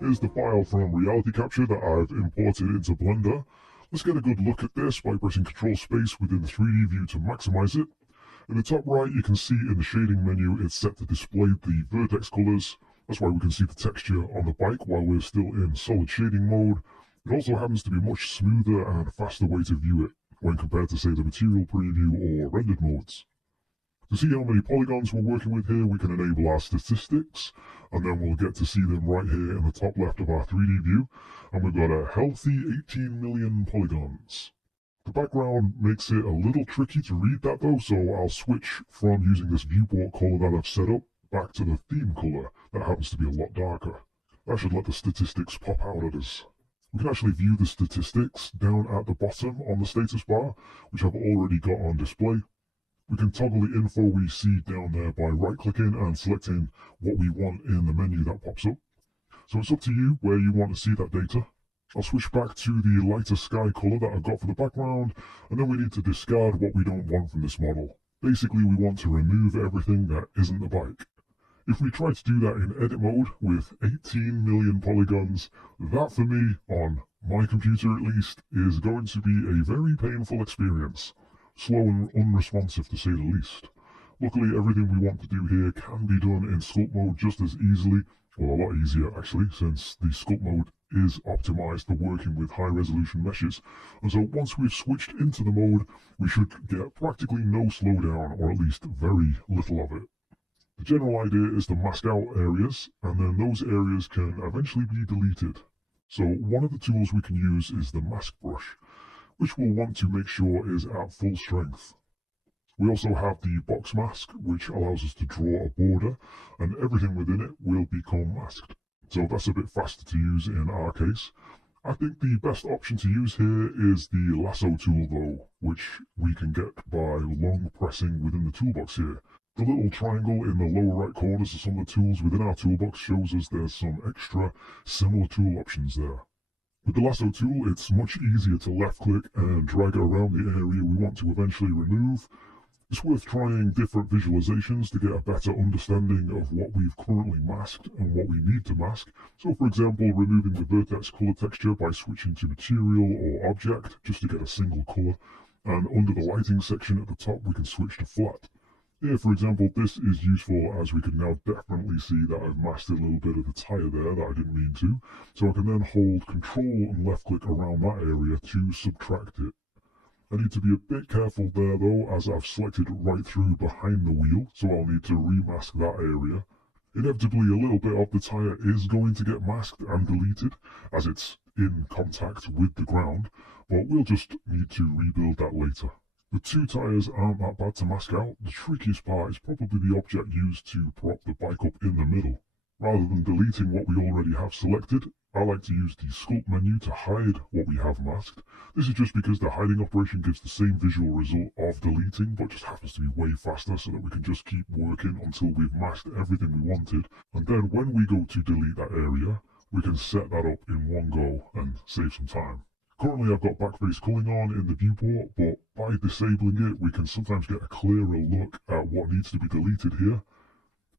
Here's the file from Reality Capture that I've imported into Blender. Let's get a good look at this by pressing Ctrl Space within the 3D view to maximize it. In the top right, you can see in the shading menu it's set to display the vertex colors. That's why we can see the texture on the bike while we're still in solid shading mode. It also happens to be a much smoother and faster way to view it when compared to, say, the material preview or rendered modes. To see how many polygons we're working with here, we can enable our statistics, and then we'll get to see them right here in the top left of our 3D view, and we've got a healthy 18 million polygons. The background makes it a little tricky to read that though, so I'll switch from using this viewport color that I've set up back to the theme color that happens to be a lot darker. That should let the statistics pop out at us. We can actually view the statistics down at the bottom on the status bar, which I've already got on display. We can toggle the info we see down there by right-clicking and selecting what we want in the menu that pops up. So it's up to you where you want to see that data. I'll switch back to the lighter sky color that I've got for the background, and then we need to discard what we don't want from this model. Basically, we want to remove everything that isn't the bike. If we try to do that in edit mode with 18 million polygons, that for me, on my computer at least, is going to be a very painful experience. Slow and unresponsive to say the least. Luckily, everything we want to do here can be done in sculpt mode just as easily, well, a lot easier actually, since the sculpt mode is optimized for working with high resolution meshes. And so once we've switched into the mode, we should get practically no slowdown, or at least very little of it. The general idea is to mask out areas, and then those areas can eventually be deleted. So one of the tools we can use is the mask brush, which we'll want to make sure is at full strength. We also have the box mask, which allows us to draw a border, and everything within it will become masked. So that's a bit faster to use in our case. I think the best option to use here is the lasso tool though, which we can get by long pressing within the toolbox here. The little triangle in the lower right corners of some of the tools within our toolbox shows us there's some extra similar tool options there. With the lasso tool, it's much easier to left-click and drag it around the area we want to eventually remove. It's worth trying different visualizations to get a better understanding of what we've currently masked and what we need to mask. So for example, removing the vertex color texture by switching to material or object just to get a single color. And under the lighting section at the top, we can switch to flat. Here, for example, this is useful as we can now definitely see that I've masked a little bit of the tire there that I didn't mean to. So I can then hold Control and left click around that area to subtract it. I need to be a bit careful there though, as I've selected right through behind the wheel, so I'll need to remask that area. Inevitably, a little bit of the tire is going to get masked and deleted as it's in contact with the ground, but we'll just need to rebuild that later. The two tires aren't that bad to mask out. The trickiest part is probably the object used to prop the bike up in the middle. Rather than deleting what we already have selected, I like to use the sculpt menu to hide what we have masked. This is just because the hiding operation gives the same visual result of deleting, but just happens to be way faster so that we can just keep working until we've masked everything we wanted. And then when we go to delete that area, we can set that up in one go and save some time. Currently I've got backface culling on in the viewport, but by disabling it we can sometimes get a clearer look at what needs to be deleted here.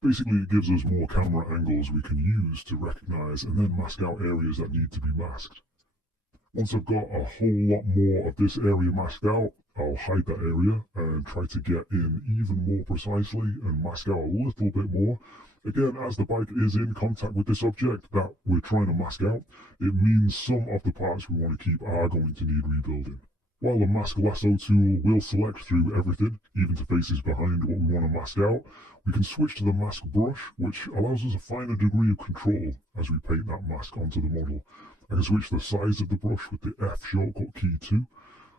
Basically it gives us more camera angles we can use to recognize and then mask out areas that need to be masked. Once I've got a whole lot more of this area masked out, I'll hide that area and try to get in even more precisely and mask out a little bit more. Again, as the bike is in contact with this object that we're trying to mask out, it means some of the parts we want to keep are going to need rebuilding. While the mask lasso tool will select through everything, even to faces behind what we want to mask out, we can switch to the mask brush, which allows us a finer degree of control as we paint that mask onto the model. I can switch the size of the brush with the F shortcut key too,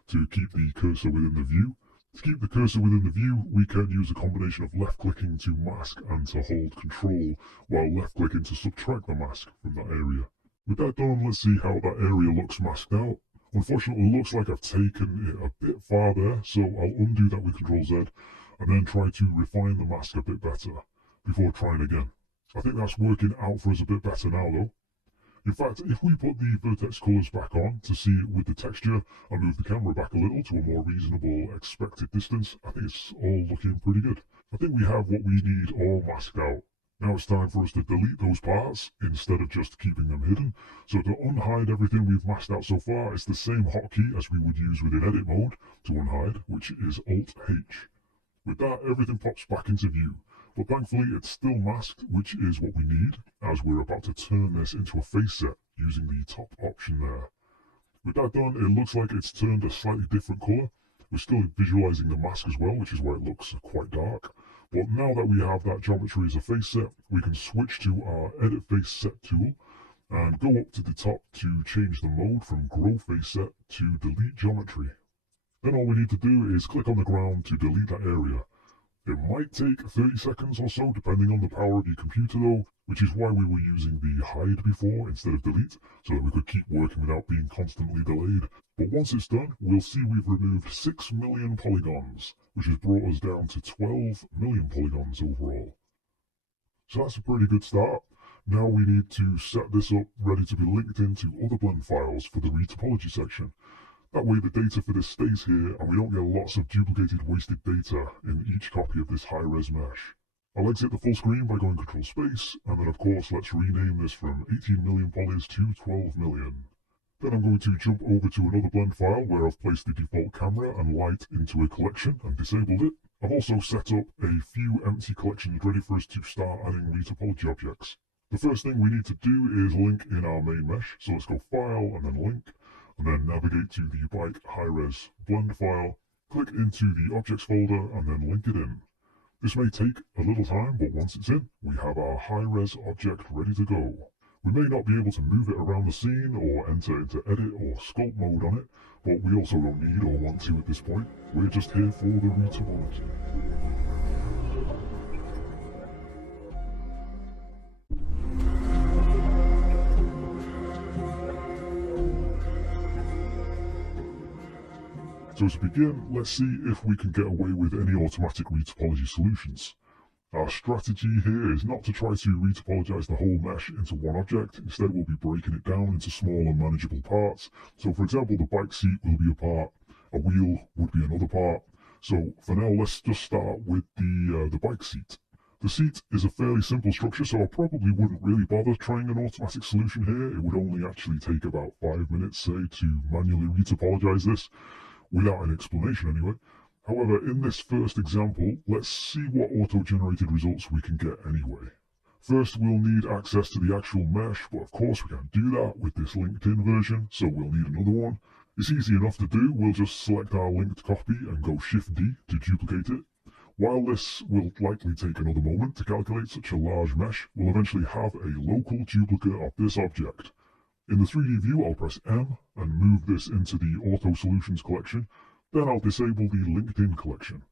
to keep the cursor within the view. To keep the cursor within the view, we can use a combination of left-clicking to mask and to hold Control, while left-clicking to subtract the mask from that area. With that done, let's see how that area looks masked out. Unfortunately, it looks like I've taken it a bit far there, so I'll undo that with Control Z, and then try to refine the mask a bit better, before trying again. I think that's working out for us a bit better now though. In fact, if we put the vertex colors back on to see it with the texture and move the camera back a little to a more reasonable expected distance, I think it's all looking pretty good. I think we have what we need all masked out. Now it's time for us to delete those parts instead of just keeping them hidden. So to unhide everything we've masked out so far, it's the same hotkey as we would use within edit mode to unhide, which is Alt-H. With that, everything pops back into view. But thankfully it's still masked, which is what we need, as we're about to turn this into a face set using the top option there. With that done, it looks like it's turned a slightly different colour. We're still visualising the mask as well, which is why it looks quite dark. But now that we have that geometry as a face set, we can switch to our Edit Face Set tool and go up to the top to change the mode from Grow Face Set to Delete Geometry. Then all we need to do is click on the ground to delete that area. It might take 30 seconds or so depending on the power of your computer though, which is why we were using the hide before instead of delete, so that we could keep working without being constantly delayed. But once it's done, we'll see we've removed 6 million polygons, which has brought us down to 12 million polygons overall. So that's a pretty good start. Now we need to set this up ready to be linked into other blend files for the retopology section. That way the data for this stays here and we don't get lots of duplicated wasted data in each copy of this high-res mesh. I'll exit the full screen by going Control Space, and then of course let's rename this from 18 million polys to 12 million. Then I'm going to jump over to another blend file where I've placed the default camera and light into a collection and disabled it. I've also set up a few empty collections ready for us to start adding retopology objects. The first thing we need to do is link in our main mesh, so let's go File and then Link, and then navigate to the bike high-res blend file, click into the objects folder and then link it in. This may take a little time, but once it's in, we have our high-res object ready to go. We may not be able to move it around the scene or enter into edit or sculpt mode on it, but we also don't need or want to at this point. We're just here for the retopology. So to begin, let's see if we can get away with any automatic retopology solutions. Our strategy here is not to try to retopologize the whole mesh into one object. Instead, we'll be breaking it down into smaller manageable parts. So for example, the bike seat will be a part, a wheel would be another part. So for now, let's just start with the bike seat. The seat is a fairly simple structure, so I probably wouldn't really bother trying an automatic solution here. It would only actually take about 5 minutes, say, to manually retopologize this, without an explanation anyway. However, in this first example, let's see what auto-generated results we can get anyway. First, we'll need access to the actual mesh, but of course we can't do that with this linked-in version, so we'll need another one. It's easy enough to do. We'll just select our linked copy and go Shift-D to duplicate it. While this will likely take another moment to calculate such a large mesh, we'll eventually have a local duplicate of this object. In the 3D view, I'll press M and move this into the Auto Solutions collection. Then I'll disable the linked-in collection.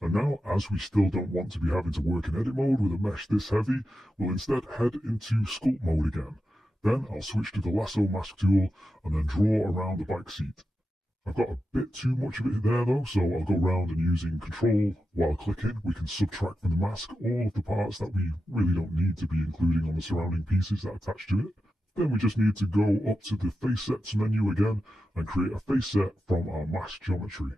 And now, as we still don't want to be having to work in edit mode with a mesh this heavy, we'll instead head into sculpt mode again. Then I'll switch to the lasso mask tool and then draw around the bike seat. I've got a bit too much of it there though, so I'll go around and using Control while clicking, we can subtract from the mask all of the parts that we really don't need to be including on the surrounding pieces that attach to it. Then we just need to go up to the Face Sets menu again and create a face set from our mask geometry.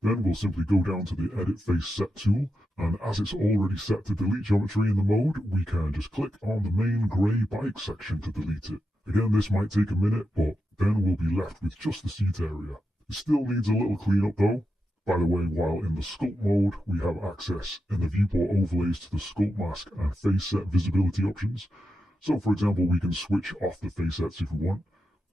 Then we'll simply go down to the Edit Face Set tool, and as it's already set to delete geometry in the mode, we can just click on the main grey bike section to delete it. Again, this might take a minute, but then we'll be left with just the seat area. It still needs a little cleanup though. By the way, while in the sculpt mode, we have access in the viewport overlays to the sculpt mask and face set visibility options. So for example, we can switch off the face sets if we want.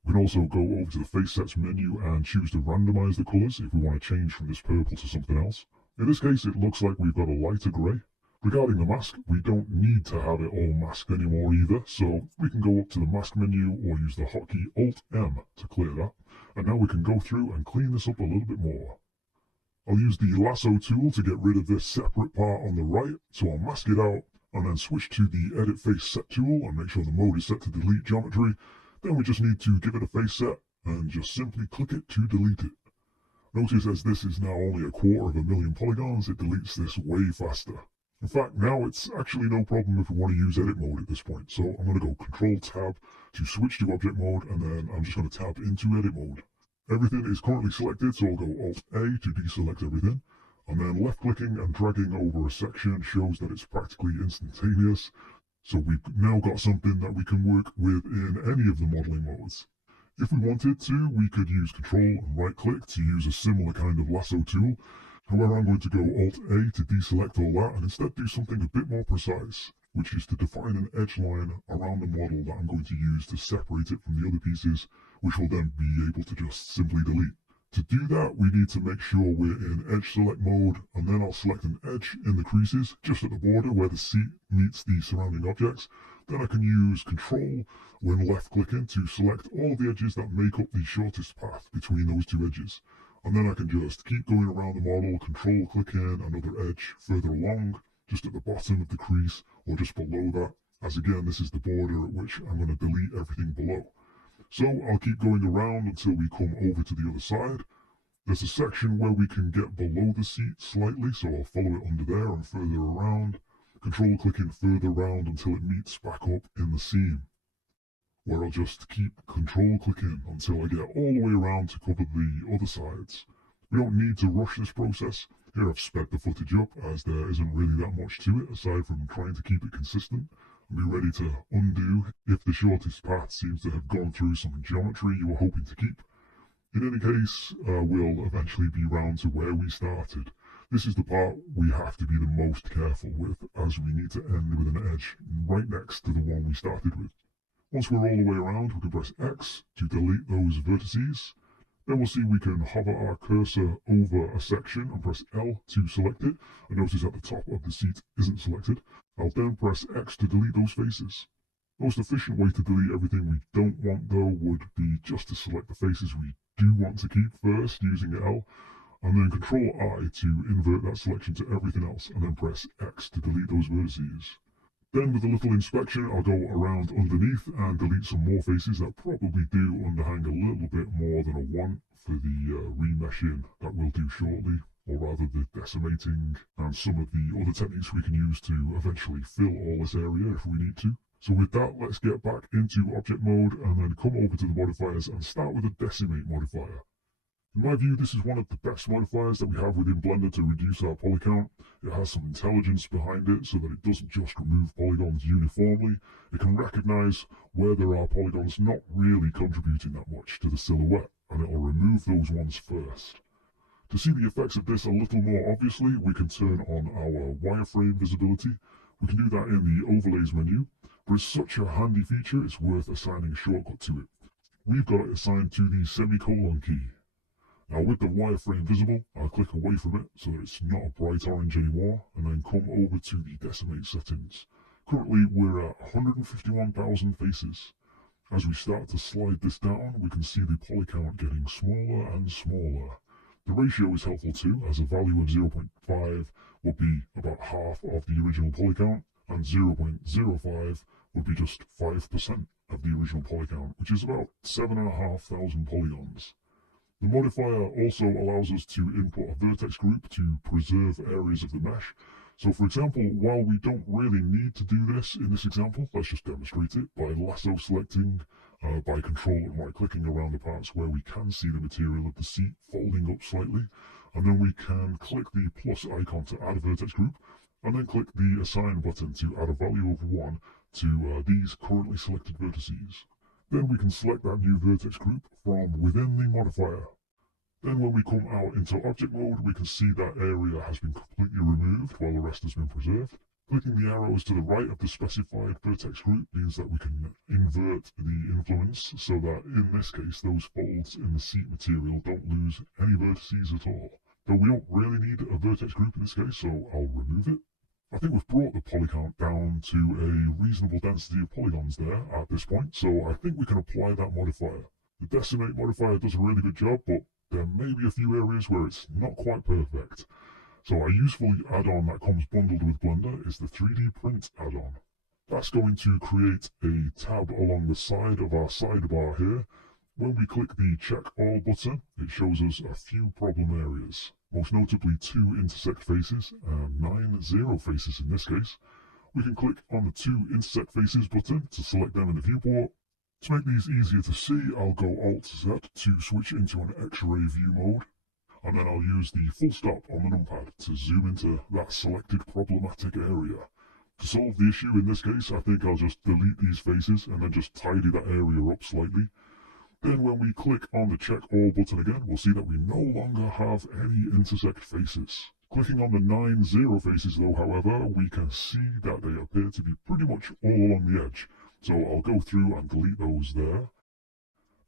We can also go over to the face sets menu and choose to randomize the colors if we want to change from this purple to something else. In this case, it looks like we've got a lighter gray. Regarding the mask, we don't need to have it all masked anymore either, so we can go up to the mask menu or use the hotkey Alt-M to clear that. And now we can go through and clean this up a little bit more. I'll use the lasso tool to get rid of this separate part on the right, so I'll mask it out and then switch to the Edit Face Set tool and make sure the mode is set to delete geometry. Then we just need to give it a face set and just simply click it to delete it. Notice as this is now only 250,000 polygons, it deletes this way faster. In fact, now it's actually no problem if we want to use edit mode at this point. So I'm going to go Control Tab to switch to object mode, and then I'm just going to tab into edit mode. Everything is currently selected, so I'll go Alt A to deselect everything. And then left clicking and dragging over a section shows that it's practically instantaneous. So we've now got something that we can work with in any of the modeling modes. If we wanted to, we could use Control and right click to use a similar kind of lasso tool. However, I'm going to go Alt-A to deselect all that and instead do something a bit more precise, which is to define an edge line around the model that I'm going to use to separate it from the other pieces, which will then be able to just simply delete. To do that, we need to make sure we're in edge select mode, and then I'll select an edge in the creases, just at the border where the seat meets the surrounding objects. Then I can use Control when left clicking to select all the edges that make up the shortest path between those two edges. And then I can just keep going around the model, Control clicking another edge further along, just at the bottom of the crease, or just below that, as again this is the border at which I'm going to delete everything below. So I'll keep going around until we come over to the other side. There's a section where we can get below the seat slightly, so I'll follow it under there and further around, Control clicking further around until it meets back up in the seam, where I'll just keep Control clicking until I get all the way around to cover the other sides. We don't need to rush this process. Here I've sped the footage up as there isn't really that much to it aside from trying to keep it consistent and be ready to undo if the shortest path seems to have gone through some geometry you were hoping to keep. In any case, we'll eventually be round to where we started. This is the part we have to be the most careful with, as we need to end with an edge right next to the one we started with. Once we're all the way around, we can press X to delete those vertices. Then we'll see we can hover our cursor over a section and press L to select it. And notice that the top of the seat isn't selected. I'll then press X to delete those faces. The most efficient way to delete everything we don't want though would be just to select the faces we do want to keep first using L, and then Control I to invert that selection to everything else, and then press X to delete those vertices. Then with a little inspection, I'll go around underneath and delete some more faces that probably do underhang a little bit more than I want for the remeshing that we'll do shortly, or rather the decimating and some of the other techniques we can use to eventually fill all this area if we need to. So with that, let's get back into object mode and then come over to the modifiers and start with the decimate modifier. In my view, this is one of the best modifiers that we have within Blender to reduce our poly count. It has some intelligence behind it so that it doesn't just remove polygons uniformly. It can recognize where there are polygons not really contributing that much to the silhouette, and it will remove those ones first. To see the effects of this a little more obviously, we can turn on our wireframe visibility. We can do that in the overlays menu, but it's such a handy feature it's worth assigning a shortcut to it. We've got it assigned to the semicolon key. Now with the wireframe visible, I'll click away from it so that it's not a bright orange anymore, and then come over to the decimate settings. Currently we're at 151,000 faces. As we start to slide this down, we can see the poly count getting smaller and smaller. The ratio is helpful too, as a value of 0.5 would be about half of the original poly count, and 0.05 would be just 5% of the original poly count, which is about 7,500 polygons. The modifier also allows us to input a vertex group to preserve areas of the mesh. So for example, while we don't really need to do this in this example, let's just demonstrate it by lasso selecting, by Control and right clicking around the parts where we can see the material of the seat folding up slightly, and then we can click the plus icon to add a vertex group, and then click the assign button to add a value of 1 to these currently selected vertices. Then we can select that new vertex group from within the modifier. Then when we come out into object mode, we can see that area has been completely removed while the rest has been preserved. Clicking the arrows to the right of the specified vertex group means that we can invert the influence so that in this case those folds in the seat material don't lose any vertices at all. Though we don't really need a vertex group in this case, so I'll remove it. I think we've brought the poly count down to a reasonable density of polygons there at this point, so I think we can apply that modifier. The decimate modifier does a really good job, but there may be a few areas where it's not quite perfect. So a useful add-on that comes bundled with Blender is the 3D print add-on. That's going to create a tab along the side of our sidebar here. When we click the check all button, it shows us a few problem areas, most notably 2 intersect faces and 9 zero faces in this case. We can click on the 2 intersect faces button to select them in the viewport. To make these easier to see, I'll go Alt-Z to switch into an X-ray view mode. and then I'll use the full stop on the numpad to zoom into that selected problematic area. To solve the issue in this case, I think I'll just delete these faces and then just tidy that area up slightly. Then when we click on the check all button again, we'll see that we no longer have any intersect faces. Clicking on the 9 0 faces though, however, we can see that they appear to be pretty much all along the edge. So I'll go through and delete those there.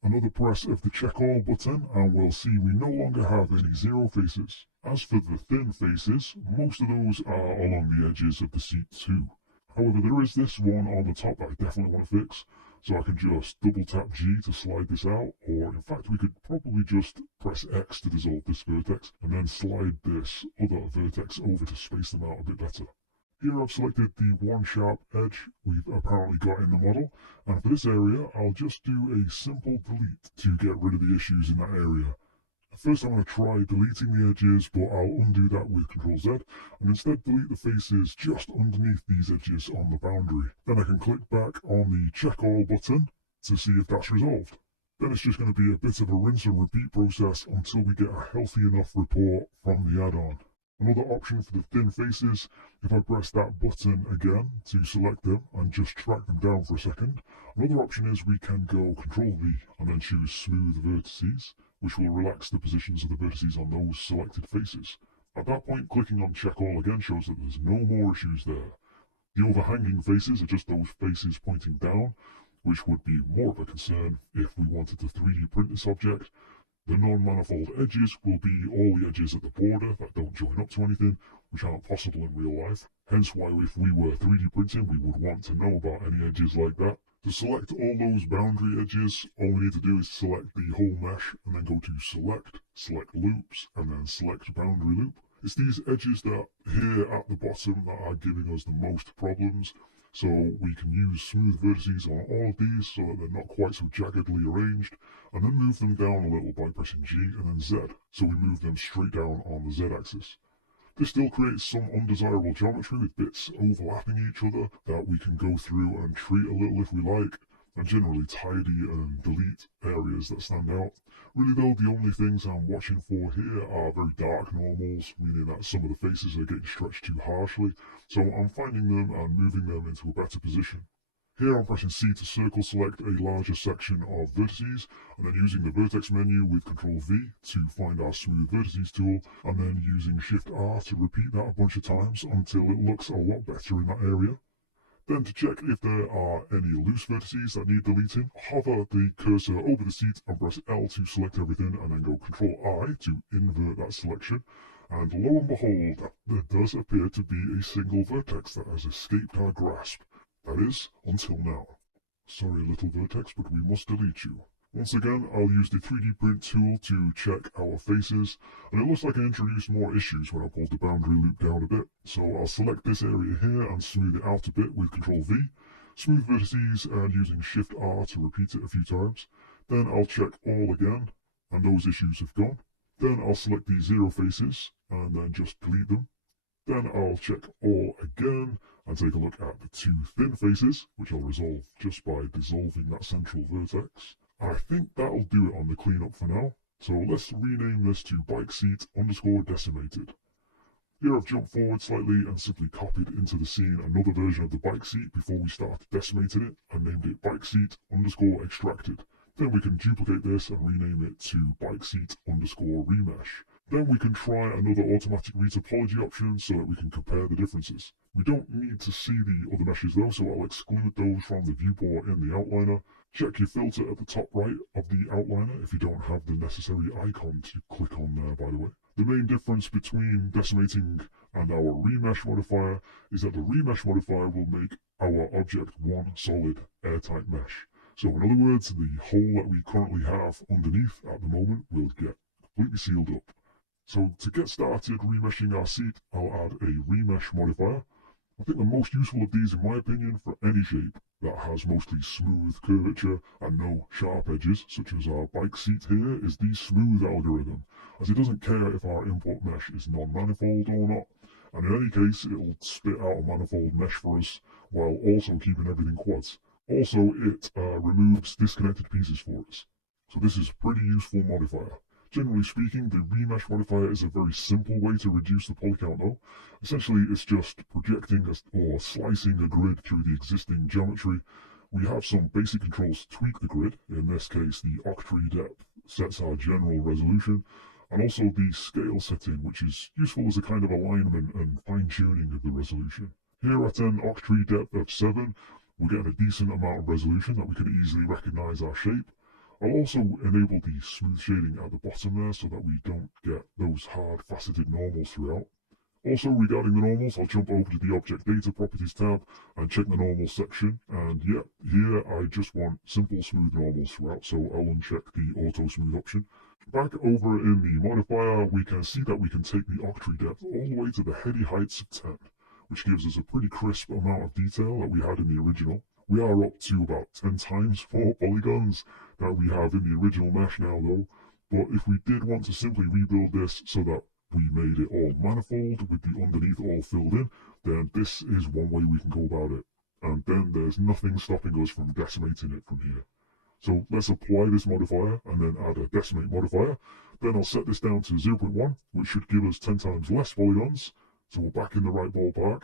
Another press of the check all button and we'll see we no longer have any 0 faces. As for the thin faces, most of those are along the edges of the seat too. However, there is this one on the top that I definitely want to fix. So I can just double tap G to slide this out, or in fact we could probably just press X to dissolve this vertex and then slide this other vertex over to space them out a bit better. Here I've selected the one sharp edge we've apparently got in the model, and for this area I'll just do a simple delete to get rid of the issues in that area. First I'm going to try deleting the edges, but I'll undo that with Ctrl Z, and instead delete the faces just underneath these edges on the boundary. Then I can click back on the check all button to see if that's resolved. Then it's just going to be a bit of a rinse and repeat process until we get a healthy enough report from the add-on. Another option for the thin faces, if I press that button again to select them and just track them down for a second, another option is we can go Ctrl V and then choose smooth vertices, which will relax the positions of the vertices on those selected faces. At that point, clicking on check all again shows that there's no more issues there. The overhanging faces are just those faces pointing down, which would be more of a concern if we wanted to 3D print this object. The non-manifold edges will be all the edges at the border that don't join up to anything, which aren't possible in real life. Hence why if we were 3D printing, we would want to know about any edges like that. To select all those boundary edges, all we need to do is select the whole mesh and then go to select loops, and then select boundary loop. It's these edges that here at the bottom that are giving us the most problems. So we can use smooth vertices on all of these so that they're not quite so jaggedly arranged, and then move them down a little by pressing G and then Z, so we move them straight down on the Z axis. This still creates some undesirable geometry with bits overlapping each other that we can go through and treat a little if we like, and generally tidy and delete areas that stand out. Really though, the only things I'm watching for here are very dark normals, meaning that some of the faces are getting stretched too harshly, so I'm finding them and moving them into a better position. Here I'm pressing C to circle select a larger section of vertices, and then using the vertex menu with Ctrl V to find our smooth vertices tool, and then using Shift R to repeat that a bunch of times until it looks a lot better in that area. Then to check if there are any loose vertices that need deleting, hover the cursor over the seat and press L to select everything, and then go Ctrl I to invert that selection. And lo and behold, there does appear to be a single vertex that has escaped our grasp. That is, until now. Sorry little vertex, but we must delete you. Once again, I'll use the 3D print tool to check our faces, and it looks like I introduced more issues when I pulled the boundary loop down a bit. So I'll select this area here and smooth it out a bit with Ctrl V, smooth vertices and using Shift R to repeat it a few times. Then I'll check all again, and those issues have gone. Then I'll select the 0 faces and then just delete them. Then I'll check all again and take a look at the 2 thin faces, which I'll resolve just by dissolving that central vertex. I think that'll do it on the cleanup for now, so let's rename this to bike seat _ decimated. Here I've jumped forward slightly and simply copied into the scene another version of the bike seat before we started decimating it, and named it bike seat _ extracted. Then we can duplicate this and rename it to bike seat _ remesh. Then we can try another automatic retopology option so that we can compare the differences. We don't need to see the other meshes though, so I'll exclude those from the viewport in the outliner. Check your filter at the top right of the outliner if you don't have the necessary icon to click on there, by the way. The main difference between decimating and our remesh modifier is that the remesh modifier will make our object one solid airtight mesh. So in other words, the hole that we currently have underneath at the moment will get completely sealed up. So to get started remeshing our seat, I'll add a remesh modifier. I think the most useful of these, in my opinion, for any shape that has mostly smooth curvature and no sharp edges, such as our bike seat here, is the smooth algorithm, as it doesn't care if our input mesh is non-manifold or not, and in any case it'll spit out a manifold mesh for us while also keeping everything quads. Also, it removes disconnected pieces for us. So this is a pretty useful modifier. Generally speaking, the remesh modifier is a very simple way to reduce the poly count though. Essentially, it's just projecting or slicing a grid through the existing geometry. We have some basic controls to tweak the grid. In this case, the octree depth sets our general resolution, and also the scale setting, which is useful as a kind of alignment and fine-tuning of the resolution. Here at an octree depth of 7, we're getting a decent amount of resolution that we can easily recognize our shape. I'll also enable the smooth shading at the bottom there so that we don't get those hard faceted normals throughout. Also, regarding the normals, I'll jump over to the Object Data Properties tab and check the normal section. And yeah, here I just want simple smooth normals throughout, so I'll uncheck the Auto Smooth option. Back over in the modifier, we can see that we can take the octree depth all the way to the heady heights of 10, which gives us a pretty crisp amount of detail that we had in the original. We are up to about 10 times 4 polygons that we have in the original mesh now though, but if we did want to simply rebuild this so that we made it all manifold with the underneath all filled in, then this is one way we can go about it. And then there's nothing stopping us from decimating it from here. So let's apply this modifier and then add a decimate modifier. Then I'll set this down to 0.1, which should give us 10 times less polygons. So we're back in the right ballpark.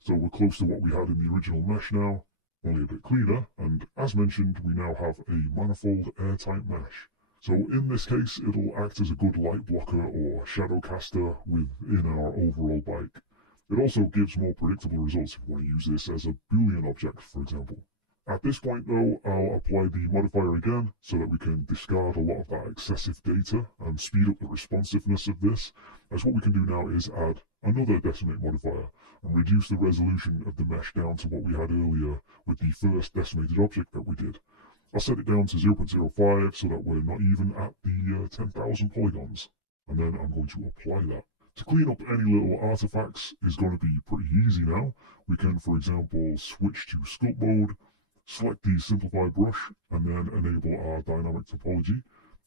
So we're close to what we had in the original mesh now, only a bit cleaner, and as mentioned, we now have a manifold airtight mesh. So in this case, it'll act as a good light blocker or shadow caster within our overall bike. It also gives more predictable results if we want to use this as a Boolean object, for example. At this point though, I'll apply the modifier again so that we can discard a lot of that excessive data and speed up the responsiveness of this, as what we can do now is add another decimate modifier and reduce the resolution of the mesh down to what we had earlier with the first decimated object that we did. I'll set it down to 0.05 so that we're not even at the 10,000 polygons, and then I'm going to apply that. To clean up any little artifacts is going to be pretty easy now. We can, for example, switch to sculpt mode, select the simplify brush, and then enable our dynamic topology.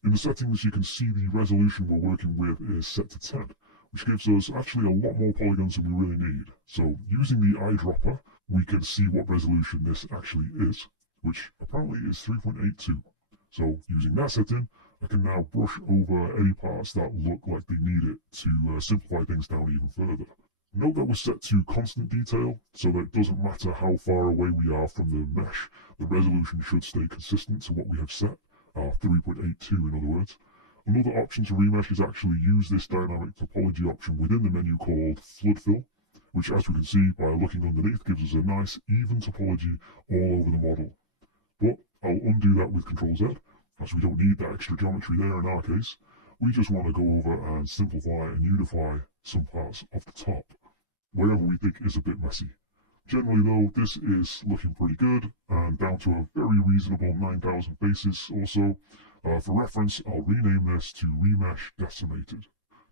In the settings, you can see the resolution we're working with is set to 10, which gives us actually a lot more polygons than we really need. So using the eyedropper, we can see what resolution this actually is, which apparently is 3.82. So using that setting, I can now brush over any parts that look like they need it to simplify things down even further. Note that we're set to constant detail, so that it doesn't matter how far away we are from the mesh, the resolution should stay consistent to what we have set, 3.82 in other words. Another option to remesh is actually use this dynamic topology option within the menu called Flood Fill, which as we can see by looking underneath gives us a nice even topology all over the model. But I'll undo that with Ctrl Z, as we don't need that extra geometry there in our case. We just want to go over and simplify and unify some parts of the top, wherever we think is a bit messy. Generally though, this is looking pretty good, and down to a very reasonable 9,000 faces or so. For reference, I'll rename this to Remesh Decimated.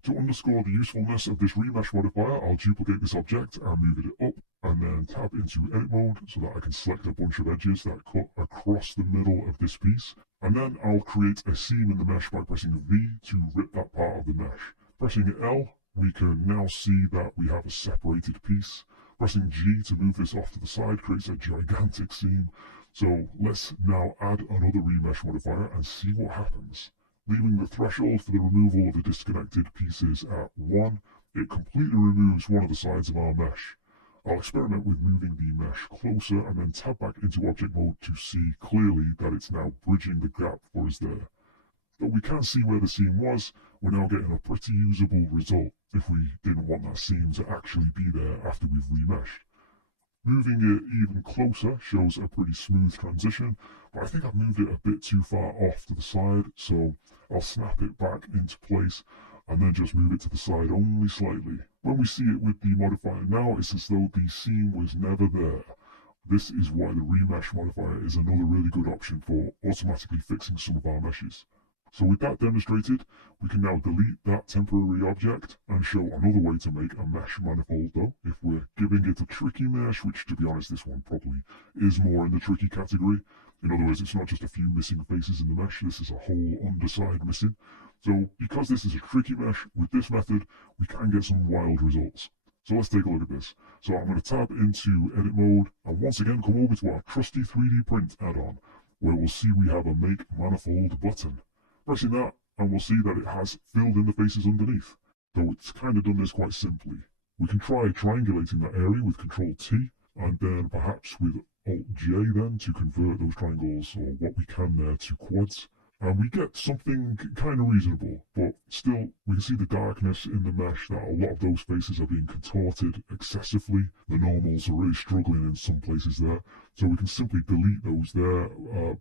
To underscore the usefulness of this remesh modifier, I'll duplicate this object and move it up, and then tab into edit mode so that I can select a bunch of edges that cut across the middle of this piece. And then I'll create a seam in the mesh by pressing V to rip that part of the mesh. Pressing L, we can now see that we have a separated piece. Pressing G to move this off to the side creates a gigantic seam. So let's now add another remesh modifier and see what happens. Leaving the threshold for the removal of the disconnected pieces at 1, it completely removes one of the sides of our mesh. I'll experiment with moving the mesh closer and then tab back into object mode to see clearly that it's now bridging the gap for us there. But we can see where the seam was. We're now getting a pretty usable result if we didn't want that seam to actually be there after we've remeshed. Moving it even closer shows a pretty smooth transition, but I think I've moved it a bit too far off to the side, so I'll snap it back into place and then just move it to the side only slightly. When we see it with the modifier now, it's as though the seam was never there. This is why the remesh modifier is another really good option for automatically fixing some of our meshes. So with that demonstrated, we can now delete that temporary object and show another way to make a mesh manifold though, if we're giving it a tricky mesh, which to be honest this one probably is more in the tricky category. In other words, it's not just a few missing faces in the mesh, this is a whole underside missing. So because this is a tricky mesh, with this method we can get some wild results. So let's take a look at this. So I'm going to tab into edit mode and once again come over to our trusty 3D print add-on, where we'll see we have a make manifold button. Pressing that and we'll see that it has filled in the faces underneath, though it's kind of done this quite simply. We can try triangulating that area with Control T, and then perhaps with Alt J then to convert those triangles, or what we can there, to quads. And we get something kind of reasonable, but still we can see the darkness in the mesh, that a lot of those faces are being contorted excessively. The normals are really struggling in some places there, so we can simply delete those there,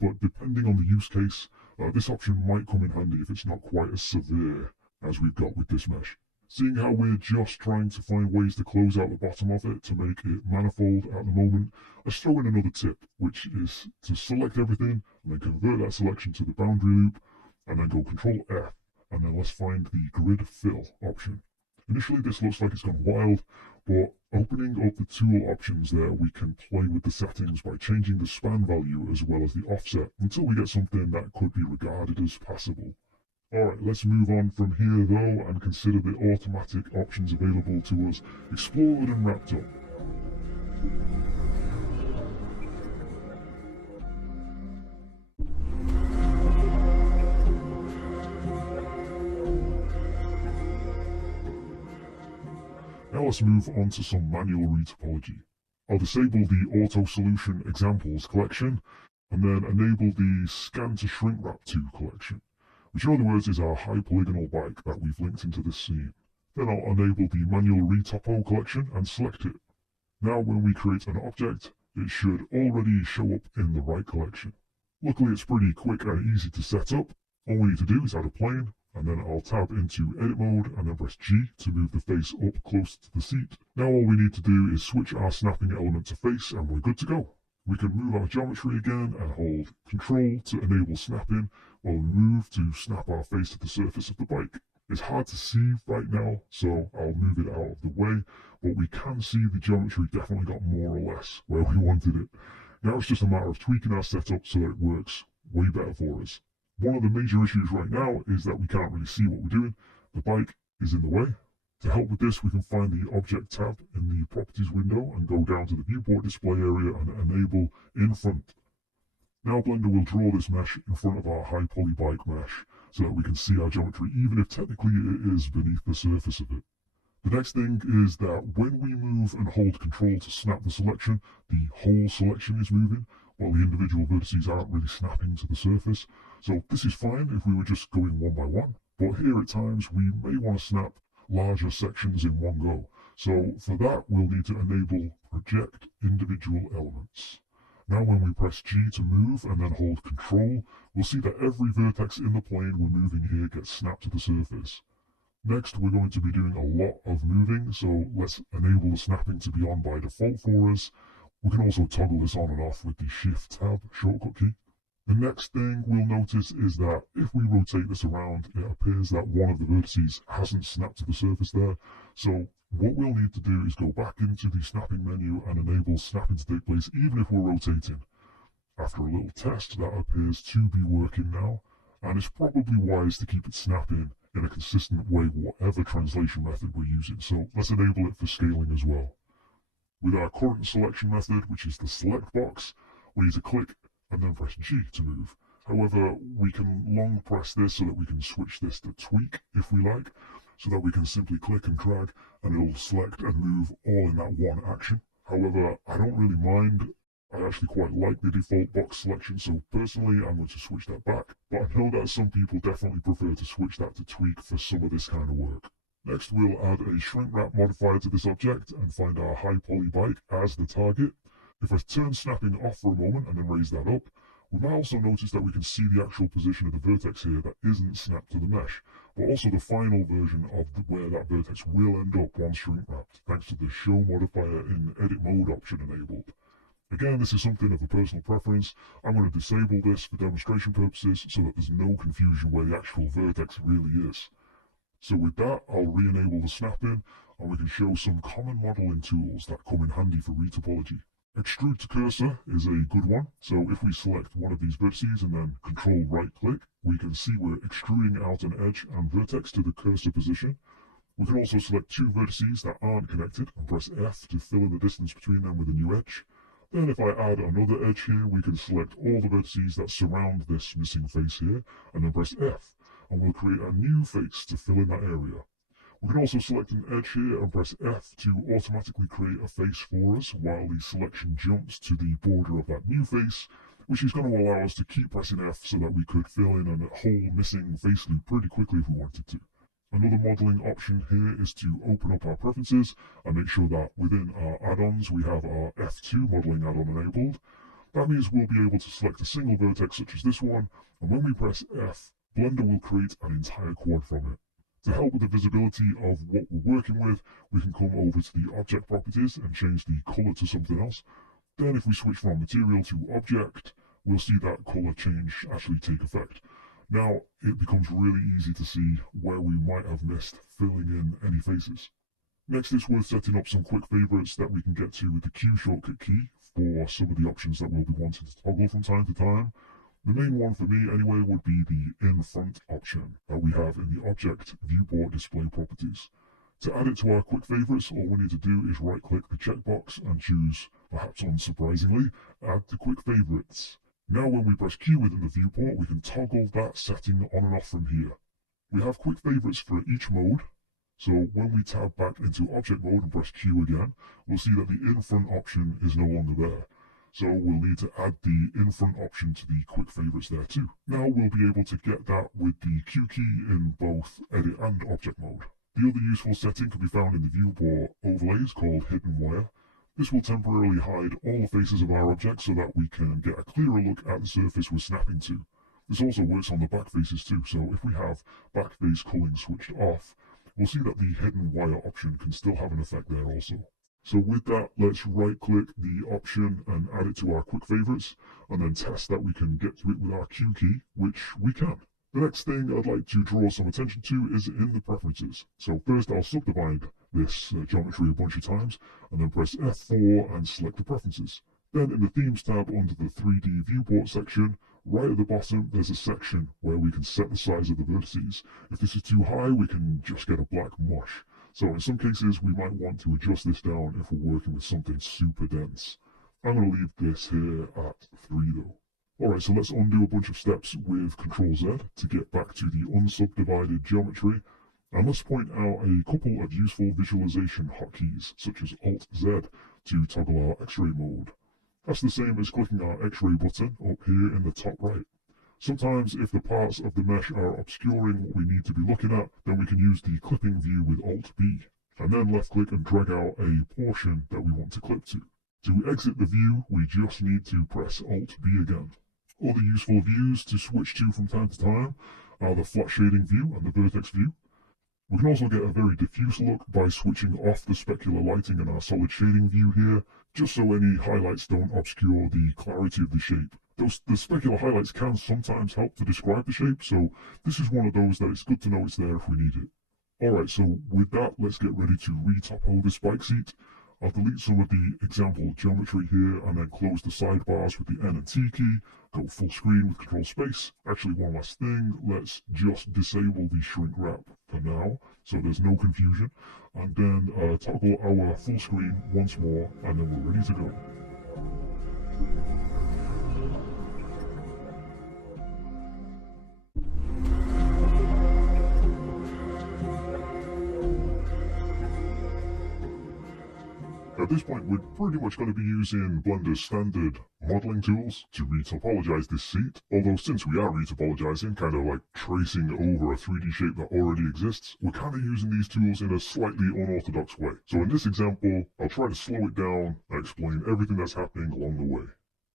but depending on the use case, this option might come in handy if it's not quite as severe as we've got with this mesh. Seeing how we're just trying to find ways to close out the bottom of it to make it manifold at the moment, let's throw in another tip, which is to select everything and then convert that selection to the boundary loop, and then go Control F, and then let's find the grid fill option. Initially this looks like it's gone wild, but opening up the tool options there, we can play with the settings by changing the span value as well as the offset until we get something that could be regarded as passable. Alright, let's move on from here though and consider the automatic options available to us explored and wrapped up. Now let's move on to some manual retopology. I'll disable the Auto Solution Examples collection and then enable the Scan to Shrink Wrap To collection, which in other words is our high polygonal bike that we've linked into this scene. Then I'll enable the Manual Retopo collection and select it. Now when we create an object, it should already show up in the right collection. Luckily it's pretty quick and easy to set up. All we need to do is add a plane, and then I'll tab into edit mode and then press G to move the face up close to the seat. Now all we need to do is switch our snapping element to face and we're good to go. We can move our geometry again and hold Control to enable snapping, while we move to snap our face to the surface of the bike. It's hard to see right now, so I'll move it out of the way, but we can see the geometry definitely got more or less where we wanted it. Now it's just a matter of tweaking our setup so that it works way better for us. One of the major issues right now is that we can't really see what we're doing. The bike is in the way. To help with this, we can find the Object tab in the Properties window and go down to the Viewport Display area and enable In Front. Now Blender will draw this mesh in front of our high poly bike mesh so that we can see our geometry, even if technically it is beneath the surface of it. The next thing is that when we move and hold Control to snap the selection, the whole selection is moving, while the individual vertices aren't really snapping to the surface. So this is fine if we were just going one by one, but here at times we may want to snap larger sections in one go. So for that we'll need to enable Project Individual Elements. Now when we press G to move and then hold Control, we'll see that every vertex in the plane we're moving here gets snapped to the surface. Next we're going to be doing a lot of moving, so let's enable the snapping to be on by default for us. We can also toggle this on and off with the Shift Tab shortcut key. The next thing we'll notice is that if we rotate this around, it appears that one of the vertices hasn't snapped to the surface there. So what we'll need to do is go back into the snapping menu and enable snapping to take place even if we're rotating. After a little test, that appears to be working now, and it's probably wise to keep it snapping in a consistent way whatever translation method we're using. So let's enable it for scaling as well. With our current selection method, which is the select box, we need to click and then press G to move. However, we can long press this so that we can switch this to tweak if we like, so that we can simply click and drag and it'll select and move all in that one action. However, I don't really mind. I actually quite like the default box selection, so personally I'm going to switch that back, but I know that some people definitely prefer to switch that to tweak for some of this kind of work. Next we'll add a shrink wrap modifier to this object and find our high poly bike as the target. If I turn snapping off for a moment and then raise that up, we might also notice that we can see the actual position of the vertex here that isn't snapped to the mesh, but also the final version of where that vertex will end up once shrink wrapped, thanks to the show modifier in edit mode option enabled. Again, this is something of a personal preference. I'm going to disable this for demonstration purposes so that there's no confusion where the actual vertex really is. So with that, I'll re-enable the snapping and we can show some common modeling tools that come in handy for retopology. Extrude to cursor is a good one, so if we select one of these vertices and then Control right click, we can see we're extruding out an edge and vertex to the cursor position. We can also select two vertices that aren't connected and press F to fill in the distance between them with a new edge. Then if I add another edge here, we can select all the vertices that surround this missing face here and then press F. and we'll create a new face to fill in that area. We can also select an edge here and press F to automatically create a face for us while the selection jumps to the border of that new face, which is going to allow us to keep pressing F so that we could fill in a whole missing face loop pretty quickly if we wanted to. Another modeling option here is to open up our preferences and make sure that within our add-ons we have our F2 modeling add-on enabled. That means we'll be able to select a single vertex such as this one, and when we press F, Blender will create an entire quad from it. To help with the visibility of what we're working with, we can come over to the object properties and change the color to something else. Then if we switch from material to object, we'll see that color change actually take effect. Now it becomes really easy to see where we might have missed filling in any faces. Next, it's worth setting up some quick favorites that we can get to with the Q shortcut key for some of the options that we'll be wanting to toggle from time to time. The main one for me anyway would be the in front option that we have in the object viewport display properties. To add it to our quick favorites, all we need to do is right click the checkbox and choose, perhaps unsurprisingly, add to quick favorites. Now when we press Q within the viewport, we can toggle that setting on and off from here. We have quick favorites for each mode, so when we tab back into object mode and press Q again, we'll see that the in front option is no longer there. So we'll need to add the in front option to the quick favorites there too. Now we'll be able to get that with the Q key in both edit and object mode. The other useful setting can be found in the viewport overlays called hidden wire. This will temporarily hide all the faces of our object so that we can get a clearer look at the surface we're snapping to. This also works on the back faces too, so if we have back face culling switched off, we'll see that the hidden wire option can still have an effect there also. So with that, let's right click the option and add it to our quick favorites, and then test that we can get to it with our Q key, which we can. The next thing I'd like to draw some attention to is in the preferences. So first I'll subdivide this geometry a bunch of times, and then press F4 and select the preferences. Then in the Themes tab under the 3D Viewport section, right at the bottom there's a section where we can set the size of the vertices. If this is too high, we can just get a black mush. So in some cases we might want to adjust this down if we're working with something super dense. I'm going to leave this here at 3 though. Alright, so let's undo a bunch of steps with Ctrl Z to get back to the unsubdivided geometry. And let's point out a couple of useful visualization hotkeys, such as Alt Z to toggle our X-ray mode. That's the same as clicking our X-ray button up here in the top right. Sometimes if the parts of the mesh are obscuring what we need to be looking at, then we can use the clipping view with Alt B, and then left click and drag out a portion that we want to clip to. To exit the view, we just need to press Alt B again. Other useful views to switch to from time to time are the flat shading view and the vertex view. We can also get a very diffuse look by switching off the specular lighting in our solid shading view here, just so any highlights don't obscure the clarity of the shape. The specular highlights can sometimes help to describe the shape, so this is one of those that it's good to know it's there if we need it. Alright, so with that, let's get ready to re-topo this bike seat. I'll delete some of the example geometry here and then close the sidebars with the N and T key, go full screen with Control Space. Actually, one last thing, let's just disable the shrink wrap for now, so there's no confusion, and then toggle our full screen once more, and then we're ready to go. At this point, we're pretty much going to be using Blender's standard modeling tools to retopologize this seat, although since we are retopologizing, kind of like tracing over a 3D shape that already exists, we're kind of using these tools in a slightly unorthodox way. So in this example, I'll try to slow it down and explain everything that's happening along the way.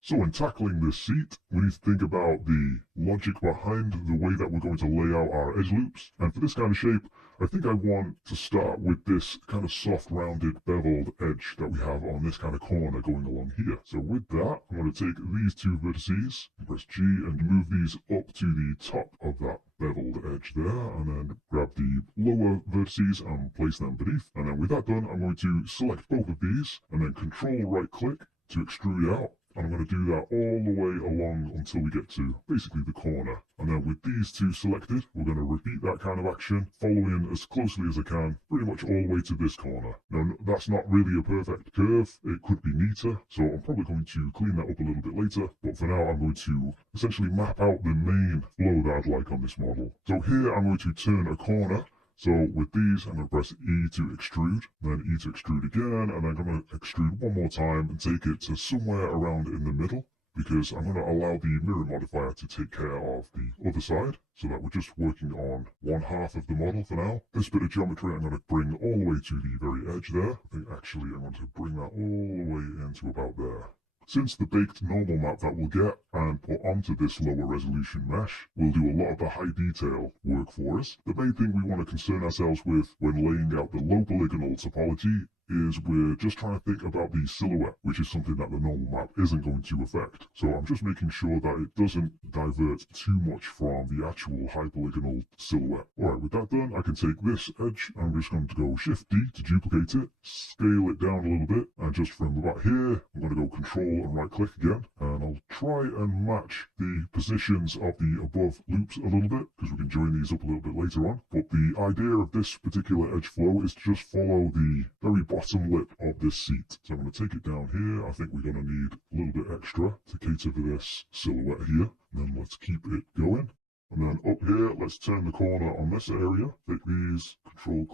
So in tackling this seat, we need to think about the logic behind the way that we're going to lay out our edge loops, and for this kind of shape, I think I want to start with this kind of soft, rounded, beveled edge that we have on this kind of corner going along here. So with that, I'm going to take these two vertices, press G, and move these up to the top of that beveled edge there, and then grab the lower vertices and place them beneath. And then with that done, I'm going to select both of these, and then Control right click to extrude out. And I'm going to do that all the way along until we get to basically the corner. And then with these two selected, we're going to repeat that kind of action, following as closely as I can, pretty much all the way to this corner. Now, that's not really a perfect curve. It could be neater, so I'm probably going to clean that up a little bit later. But for now, I'm going to essentially map out the main flow that I'd like on this model. So here, I'm going to turn a corner. So with these, I'm going to press E to extrude, then E to extrude again, and then I'm going to extrude one more time and take it to somewhere around in the middle, because I'm going to allow the mirror modifier to take care of the other side, so that we're just working on one half of the model for now. This bit of geometry I'm going to bring all the way to the very edge there. I think actually I'm going to bring that all the way into about there. Since the baked normal map that we'll get and put onto this lower resolution mesh will do a lot of the high detail work for us, the main thing we want to concern ourselves with when laying out the low polygonal topology is we're just trying to think about the silhouette, which is something that the normal map isn't going to affect. So I'm just making sure that it doesn't divert too much from the actual high polygonal silhouette. Alright, with that done, I can take this edge, I'm just going to go Shift D to duplicate it, scale it down a little bit, and just from about here, I'm going to go Control and right click again, and I'll try and match the positions of the above loops a little bit, because we can join these up a little bit later on. But the idea of this particular edge flow is to just follow the very bottom lip of this seat. So I'm going to take it down here. I think we're going to need a little bit extra to cater for this silhouette here. And then let's keep it going. And then up here, let's turn the corner on this area. Take these, control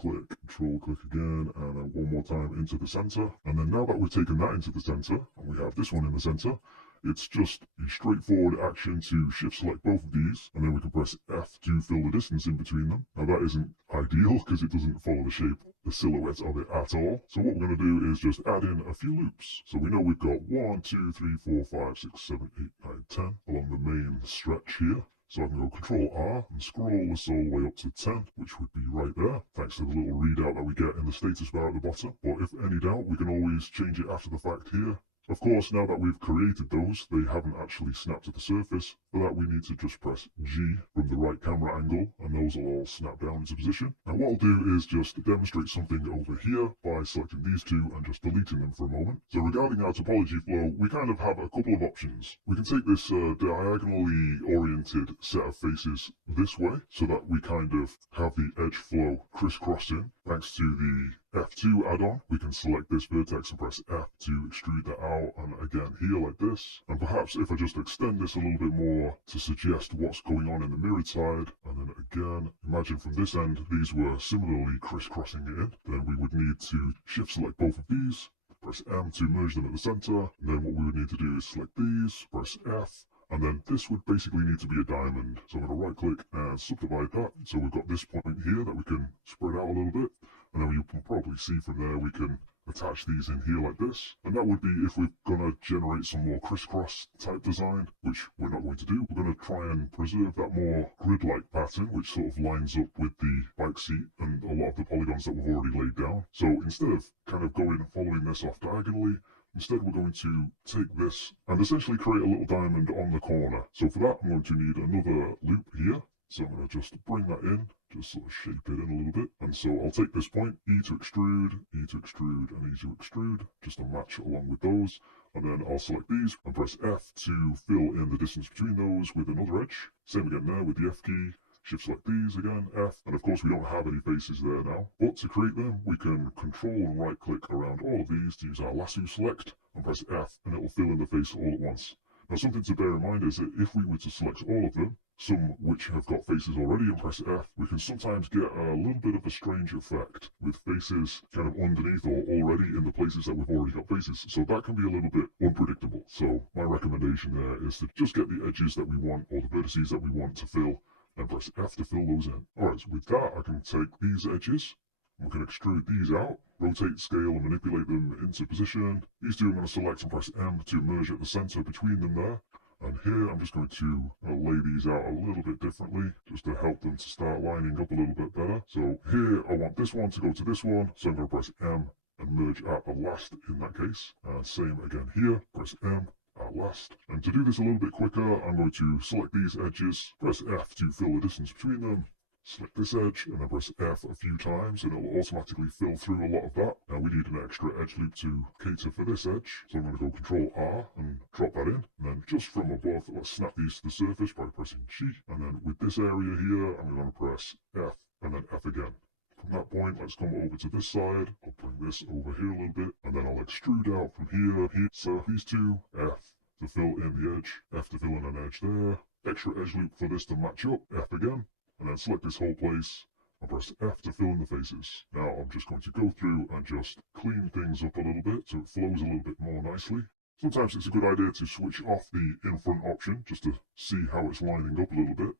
click again, and then one more time into the center. And then now that we've taken that into the center, and we have this one in the center, it's just a straightforward action to shift select both of these, and then we can press F to fill the distance in between them. Now that isn't ideal because it doesn't follow the shape, the silhouette of it at all. So what we're going to do is just add in a few loops. So we know we've got 1, 2, 3, 4, 5, 6, 7, 8, 9, 10 along the main stretch here. So I can go Control R and scroll this all the way up to 10, which would be right there, thanks to the little readout that we get in the status bar at the bottom. But if any doubt, we can always change it after the fact here. Of course, now that we've created those, they haven't actually snapped to the surface. For that, we need to just press G from the right camera angle, and those will all snap down into position. And what I'll do is just demonstrate something over here by selecting these two and just deleting them for a moment. So regarding our topology flow, we kind of have a couple of options. We can take this diagonally oriented set of faces this way, so that we kind of have the edge flow crisscrossing. Thanks to the F2 add-on, we can select this vertex and press F to extrude that out, and again here like this. And perhaps if I just extend this a little bit more to suggest what's going on in the mirrored side, and then again, imagine from this end, these were similarly crisscrossing it in, then we would need to shift select both of these, press M to merge them at the center, and then what we would need to do is select these, press F, and then this would basically need to be a diamond. So I'm going to right click and subdivide that. So we've got this point here that we can spread out a little bit. And then you can probably see from there we can attach these in here like this. And that would be if we're going to generate some more crisscross type design, which we're not going to do. We're going to try and preserve that more grid-like pattern, which sort of lines up with the bike seat and a lot of the polygons that we've already laid down. So instead of kind of going and following this off diagonally, instead, we're going to take this and essentially create a little diamond on the corner. So for that, I'm going to need another loop here. So I'm going to just bring that in, just sort of shape it in a little bit. And so I'll take this point, E to extrude, and E to extrude, just to match along with those. And then I'll select these and press F to fill in the distance between those with another edge. Same again there with the F key. Shift select these again, F, and of course we don't have any faces there now. But to create them, we can control and right click around all of these to use our lasso select, and press F, and it will fill in the face all at once. Now something to bear in mind is that if we were to select all of them, some which have got faces already, and press F, we can sometimes get a little bit of a strange effect with faces kind of underneath or already in the places that we've already got faces. So that can be a little bit unpredictable. So my recommendation there is to just get the edges that we want or the vertices that we want to fill, and press F to fill those in. Alright, so with that I can take these edges, we can extrude these out, rotate, scale and manipulate them into position. These two I'm going to select and press M to merge at the center between them there. And here I'm just going to lay these out a little bit differently, just to help them to start lining up a little bit better. So here I want this one to go to this one, so I'm going to press M and merge at the last in that case. And same again here, press M at last. And to do this a little bit quicker, I'm going to select these edges, press F to fill the distance between them, select this edge and then press F a few times and it'll automatically fill through a lot of that. Now we need an extra edge loop to cater for this edge, so I'm going to go Control R and drop that in, and then just from above let's snap these to the surface by pressing G, and then with this area here I'm going to press F and then F again. From that point, let's come over to this side. I'll bring this over here a little bit, and then I'll extrude out from here. So these two, F to fill in the edge, F to fill in an edge there. Extra edge loop for this to match up, F again, and then select this whole place. I'll press F to fill in the faces. Now I'm just going to go through and just clean things up a little bit so it flows a little bit more nicely. Sometimes it's a good idea to switch off the in front option just to see how it's lining up a little bit.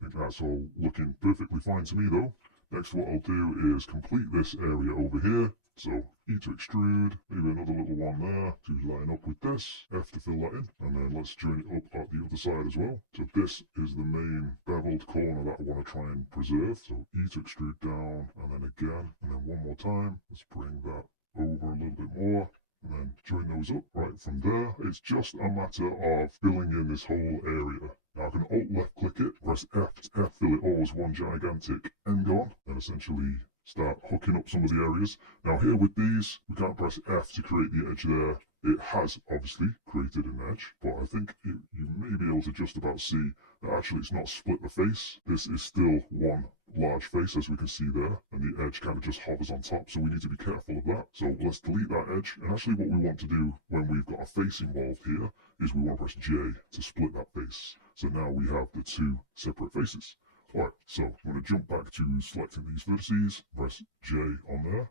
I think that's all looking perfectly fine to me though. Next what I'll do is complete this area over here. So E to extrude, maybe another little one there to line up with this, F to fill that in, and then let's join it up at the other side as well. So this is the main beveled corner that I want to try and preserve. So E to extrude down, and then again, and then one more time. Let's bring that over a little bit more, and then join those up. Right, from there, it's just a matter of filling in this whole area. Now I can Alt-left click it, press F, fill it all as one gigantic N-gon, and essentially start hooking up some of the areas. Now here with these, we can't press F to create the edge there. It has obviously created an edge, but I think you may be able to just about see that actually it's not split the face. This is still one large face, as we can see there, and the edge kind of just hovers on top, so we need to be careful of that. So let's delete that edge, and actually what we want to do when we've got a face involved here is we want to press J to split that face. So now we have the two separate faces. Alright, so I'm going to jump back to selecting these vertices, press J on there,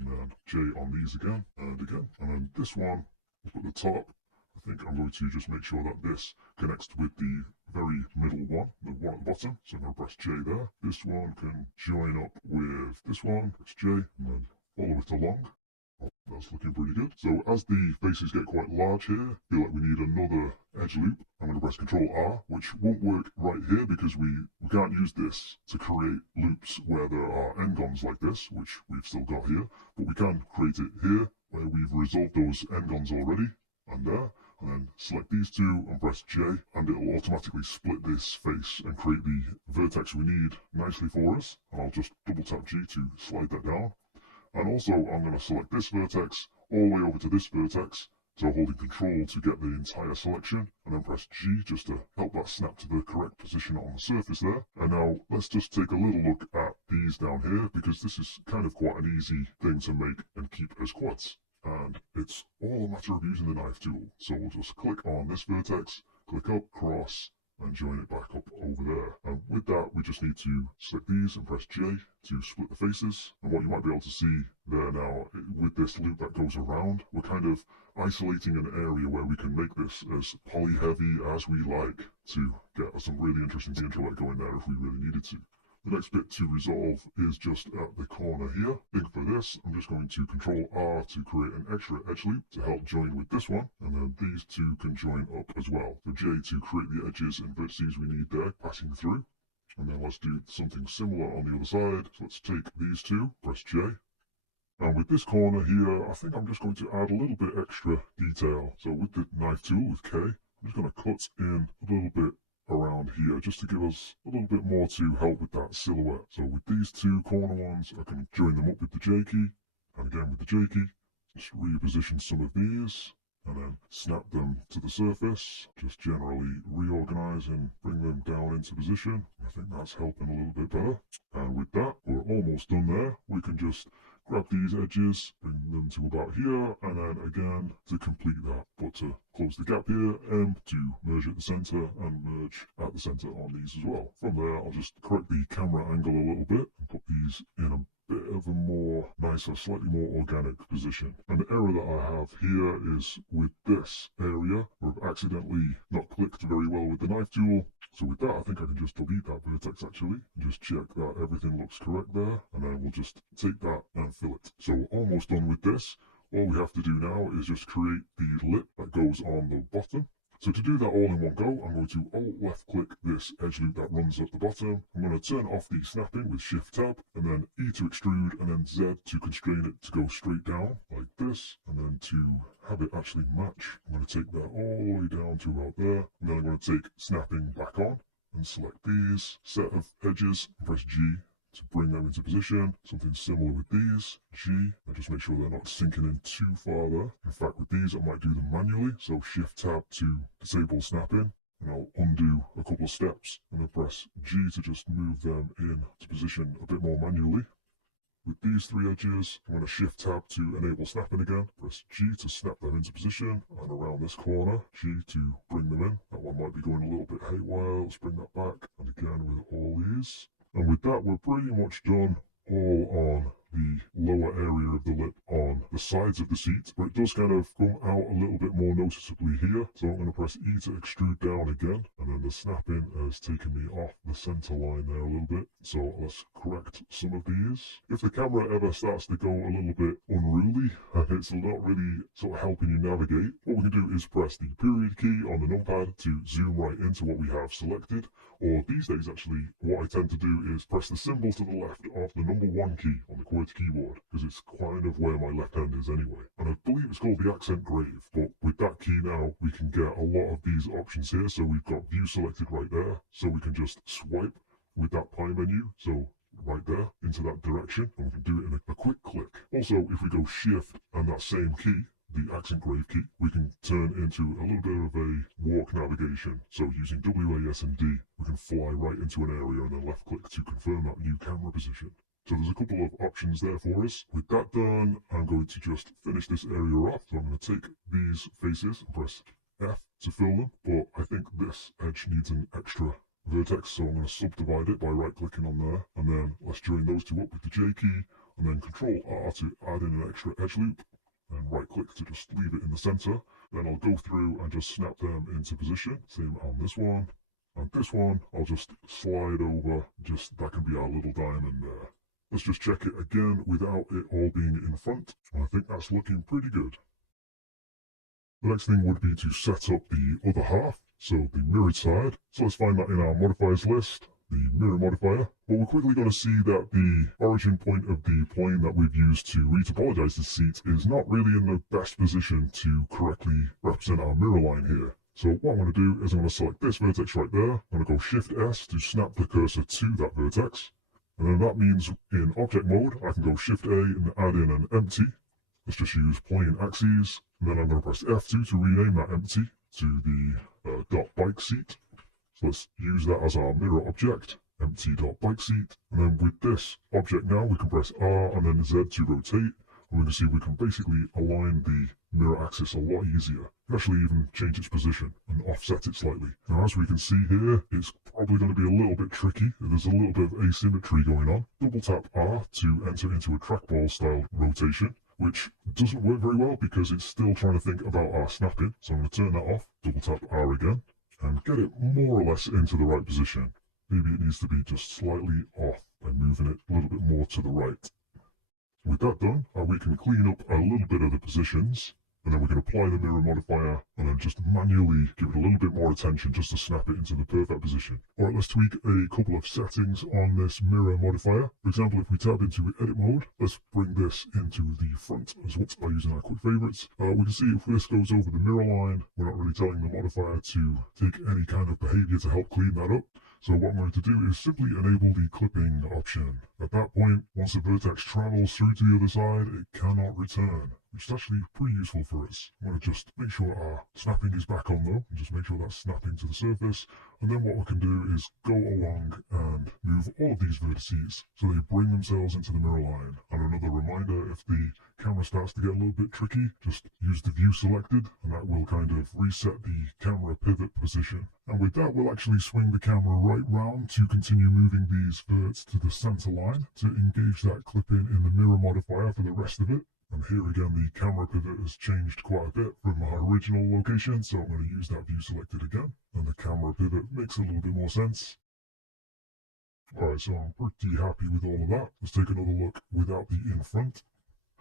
and then J on these again, and then this one up at the top. I think I'm going to just make sure that this connects with the very middle one, the one at the bottom. So I'm going to press J there. This one can join up with this one, press J, and then follow it along. Oh, that's looking pretty good. So as the faces get quite large here, I feel like we need another edge loop. I'm going to press Control R, which won't work right here because we can't use this to create loops where there are N-gons like this, which we've still got here, but we can create it here where we've resolved those N-gons already, and there. And then select these two and press J, and it'll automatically split this face and create the vertex we need nicely for us. And I'll just double tap G to slide that down. And also I'm going to select this vertex all the way over to this vertex, so holding Control to get the entire selection, and then press G just to help that snap to the correct position on the surface there. And now let's just take a little look at these down here, because this is kind of quite an easy thing to make and keep as quads. And it's all a matter of using the knife tool. So we'll just click on this vertex, click up, cross, and join it back up over there. And with that, we just need to select these and press J to split the faces. And what you might be able to see there now, with this loop that goes around, we're kind of isolating an area where we can make this as poly heavy as we like to get some really interesting intro going there if we really needed to. The next bit to resolve is just at the corner here. I think for this, I'm just going to Control R to create an extra edge loop to help join with this one. And then these two can join up as well. So J to create the edges and vertices we need there, passing through. And then let's do something similar on the other side. So let's take these two, press J. And with this corner here, I think I'm just going to add a little bit extra detail. So with the knife tool, with K, I'm just going to cut in a little bit around here just to give us a little bit more to help with that silhouette. So with these two corner ones, I can join them up with the J key, and again with the J key, just reposition some of these, and then snap them to the surface, just generally reorganize and bring them down into position. I think that's helping a little bit better. And with that, we're almost done there. We can just grab these edges, bring them to about here, and then again to complete that. But to close the gap here, M to merge at the center and merge at the center on these as well. From there, I'll just correct the camera angle a little bit and put these in a bit of a more nicer, slightly more organic position. And the error that I have here is with this area where I've accidentally not clicked very well with the knife tool. So with that, I think I can just delete that vertex actually, and just check that everything looks correct there, and then we'll just take that and fill it. So almost done with this. All we have to do now is just create the lip that goes on the bottom. So to do that all in one go, I'm going to Alt-left click this edge loop that runs at the bottom. I'm going to turn off the snapping with Shift-Tab, and then E to extrude, and then Z to constrain it to go straight down, like this. And then to have it actually match, I'm going to take that all the way down to about there. And then I'm going to take snapping back on, and select these set of edges and press G to bring them into position. Something similar with these, G, and just make sure they're not sinking in too far there. In fact, with these, I might do them manually. So Shift Tab to disable snapping, and I'll undo a couple of steps, and then press G to just move them into position a bit more manually. With these three edges, I'm going to Shift Tab to enable snapping again, press G to snap them into position, and around this corner, G to bring them in. That one might be going a little bit haywire, let's bring that back, and again with all these. And with that, we're pretty much done all on the lower area of the lip on the sides of the seat, but it does kind of come out a little bit more noticeably here. So I'm going to press E to extrude down again, and then the snapping has taken me off the center line there a little bit. So let's correct some of these. If the camera ever starts to go a little bit unruly and it's not really sort of helping you navigate, what we can do is press the period key on the numpad to zoom right into what we have selected. Or these days, actually, what I tend to do is press the symbol to the left of the number 1 key on the QWERTY keyboard, because it's kind of where my left hand is anyway. And I believe it's called the accent grave, but with that key now, we can get a lot of these options here. So we've got view selected right there, so we can just swipe with that pie menu, so right there, into that direction, and we can do it in a quick click. Also, if we go Shift and that same key, the accent grave key, we can turn into a little bit of a walk navigation. So using WAS and D, we can fly right into an area and then left click to confirm that new camera position. So there's a couple of options there for us. With that done, I'm going to just finish this area off. So I'm going to take these faces and press F to fill them, but I think this edge needs an extra vertex, so I'm going to subdivide it by right clicking on there, and then let's join those two up with the J key, and then Control R to add in an extra edge loop, and right click to just leave it in the center. Then I'll go through and just snap them into position. Same on this one. And this one, I'll just slide over, just that can be our little diamond there. Let's just check it again without it all being in front. And I think that's looking pretty good. The next thing would be to set up the other half, so the mirrored side. So let's find that in our modifiers list, the mirror modifier. But we're quickly going to see that the origin point of the plane that we've used to retopologize this seat is not really in the best position to correctly represent our mirror line here. So what I'm going to do is I'm going to select this vertex right there. I'm going to go Shift S to snap the cursor to that vertex. And then that means in object mode, I can go Shift A and add in an empty. Let's just use plane axes. And then I'm going to press F2 to rename that empty to the dot bike seat. So let's use that as our mirror object, empty.bike seat. And then with this object now, we can press R and then Z to rotate. And we can see we can basically align the mirror axis a lot easier. We can actually even change its position and offset it slightly. Now, as we can see here, it's probably going to be a little bit tricky. There's a little bit of asymmetry going on. Double tap R to enter into a trackball style rotation, which doesn't work very well because it's still trying to think about our snapping. So I'm going to turn that off, double tap R again, and get it more or less into the right position. Maybe it needs to be just slightly off by moving it a little bit more to the right. With that done, we can clean up a little bit of the positions, and then we can apply the mirror modifier and then just manually give it a little bit more attention just to snap it into the perfect position. Alright, let's tweak a couple of settings on this mirror modifier. For example, if we tab into edit mode, let's bring this into the front as well by using our quick favorites. We can see if this goes over the mirror line, we're not really telling the modifier to take any kind of behavior to help clean that up. So what I'm going to do is simply enable the clipping option. At that point, once the vertex travels through to the other side, it cannot return, which is actually pretty useful for us. I'm going to just make sure our snapping is back on though, and just make sure that's snapping to the surface. And then what we can do is go along and move all of these vertices so they bring themselves into the mirror line. And another reminder, if the camera starts to get a little bit tricky, just use the view selected, and that will kind of reset the camera pivot position. And with that, we'll actually swing the camera right round to continue moving these verts to the center line to engage that clip-in the mirror modifier for the rest of it. And here again, the camera pivot has changed quite a bit from our original location, so I'm going to use that view selected again. And the camera pivot makes a little bit more sense. Alright, so I'm pretty happy with all of that. Let's take another look without the in front.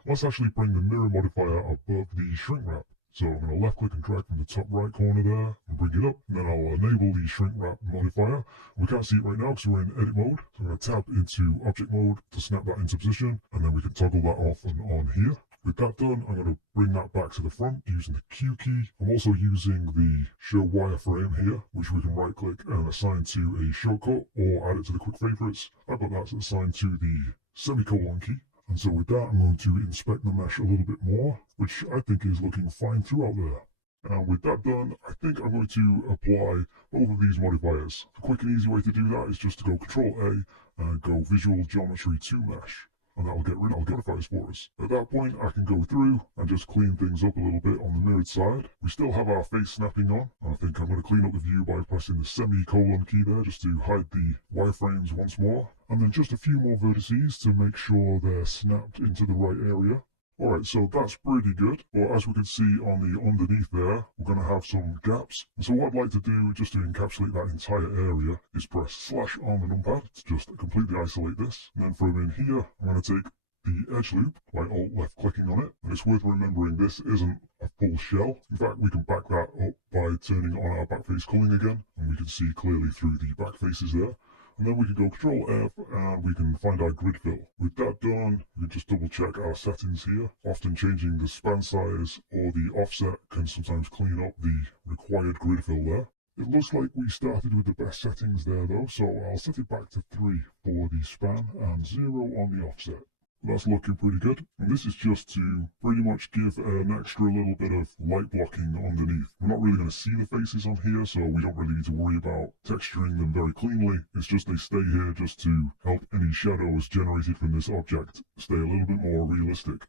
Let's actually bring the mirror modifier above the shrink wrap. So I'm going to left click and drag from the top right corner there and bring it up. And then I'll enable the shrink wrap modifier. We can't see it right now because we're in edit mode. So I'm going to tap into object mode to snap that into position. And then we can toggle that off and on here. With that done, I'm going to bring that back to the front using the Q key. I'm also using the show wireframe here, which we can right click and assign to a shortcut or add it to the quick favorites. I've got that assigned to the semicolon key. And so with that, I'm going to inspect the mesh a little bit more, which I think is looking fine throughout there. And with that done, I think I'm going to apply both of these modifiers. A quick and easy way to do that is just to go Control A and go Visual Geometry to Mesh. And that'll get rid of modifiers for us. At that point, I can go through and just clean things up a little bit on the mirrored side. We still have our face snapping on. I think I'm going to clean up the view by pressing the semicolon key there just to hide the wireframes once more. And then just a few more vertices to make sure they're snapped into the right area. Alright, so that's pretty good, but as we can see on the underneath there, we're going to have some gaps. And so what I'd like to do, just to encapsulate that entire area, is press slash on the numpad to just completely isolate this. And then from in here, I'm going to take the edge loop by alt left clicking on it. And it's worth remembering this isn't a full shell. In fact, we can back that up by turning on our back face culling again, and we can see clearly through the back faces there. And then we can go Control F and we can find our grid fill. With that done, we can just double check our settings here. Often changing the span size or the offset can sometimes clean up the required grid fill there. It looks like we started with the best settings there though, so I'll set it back to 3 for the span and 0 on the offset. That's looking pretty good. And this is just to pretty much give an extra little bit of light blocking underneath. We're not really going to see the faces on here, so we don't really need to worry about texturing them very cleanly. It's just they stay here just to help any shadows generated from this object stay a little bit more realistic.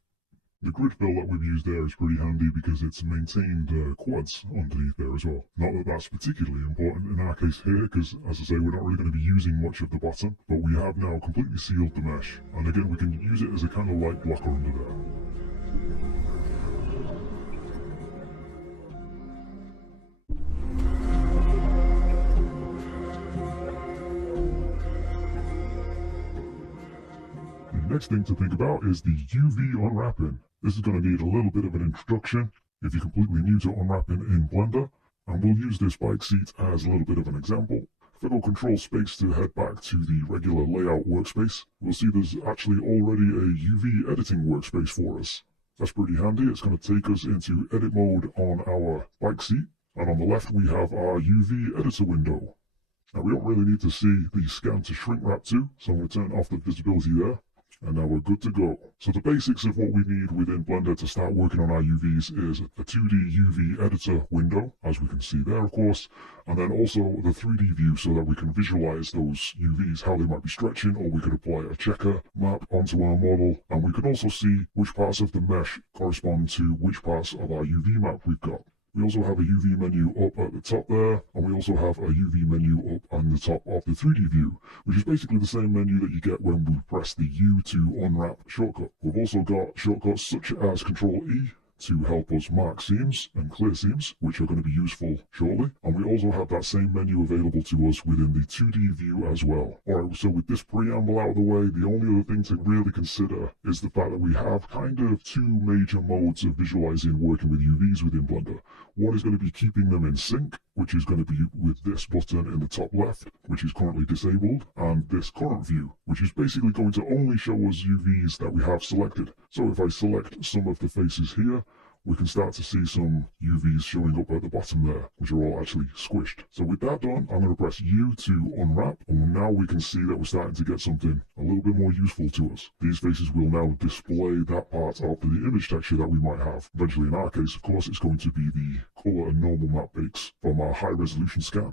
The grid fill that we've used there is pretty handy because it's maintained quads underneath there as well. Not that that's particularly important in our case here, because as I say, we're not really going to be using much of the bottom, but we have now completely sealed the mesh. And again, we can use it as a kind of light blocker under there. The next thing to think about is the UV unwrapping. This is going to need a little bit of an introduction if you're completely new to unwrapping in Blender, and we'll use this bike seat as a little bit of an example. If I go Control Space to head back to the regular layout workspace, we'll see there's actually already a UV editing workspace for us. That's pretty handy. It's going to take us into edit mode on our bike seat, and on the left we have our UV editor window. Now we don't really need to see the scan to shrink wrap to, so I'm going to turn off the visibility there. And now we're good to go. So the basics of what we need within Blender to start working on our UVs is a 2D UV editor window, as we can see there of course, and then also the 3D view so that we can visualize those UVs, how they might be stretching, or we could apply a checker map onto our model, and we can also see which parts of the mesh correspond to which parts of our UV map we've got. We also have a UV menu up at the top there, and we also have a UV menu up on the top of the 3D view, which is basically the same menu that you get when we press the U to unwrap shortcut. We've also got shortcuts such as Control E to help us mark seams and clear seams, which are going to be useful shortly. And we also have that same menu available to us within the 2D view as well. Alright, so with this preamble out of the way, the only other thing to really consider is the fact that we have kind of two major modes of visualizing working with UVs within Blender. One is going to be keeping them in sync, which is going to be with this button in the top left, which is currently disabled, and this current view, which is basically going to only show us UVs that we have selected. So if I select some of the faces here, we can start to see some UVs showing up at the bottom there, which are all actually squished. So with that done, I'm going to press U to unwrap, and now we can see that we're starting to get something a little bit more useful to us. These faces will now display that part of the image texture that we might have. Eventually, in our case, of course, it's going to be the color and normal map bakes from our high resolution scan.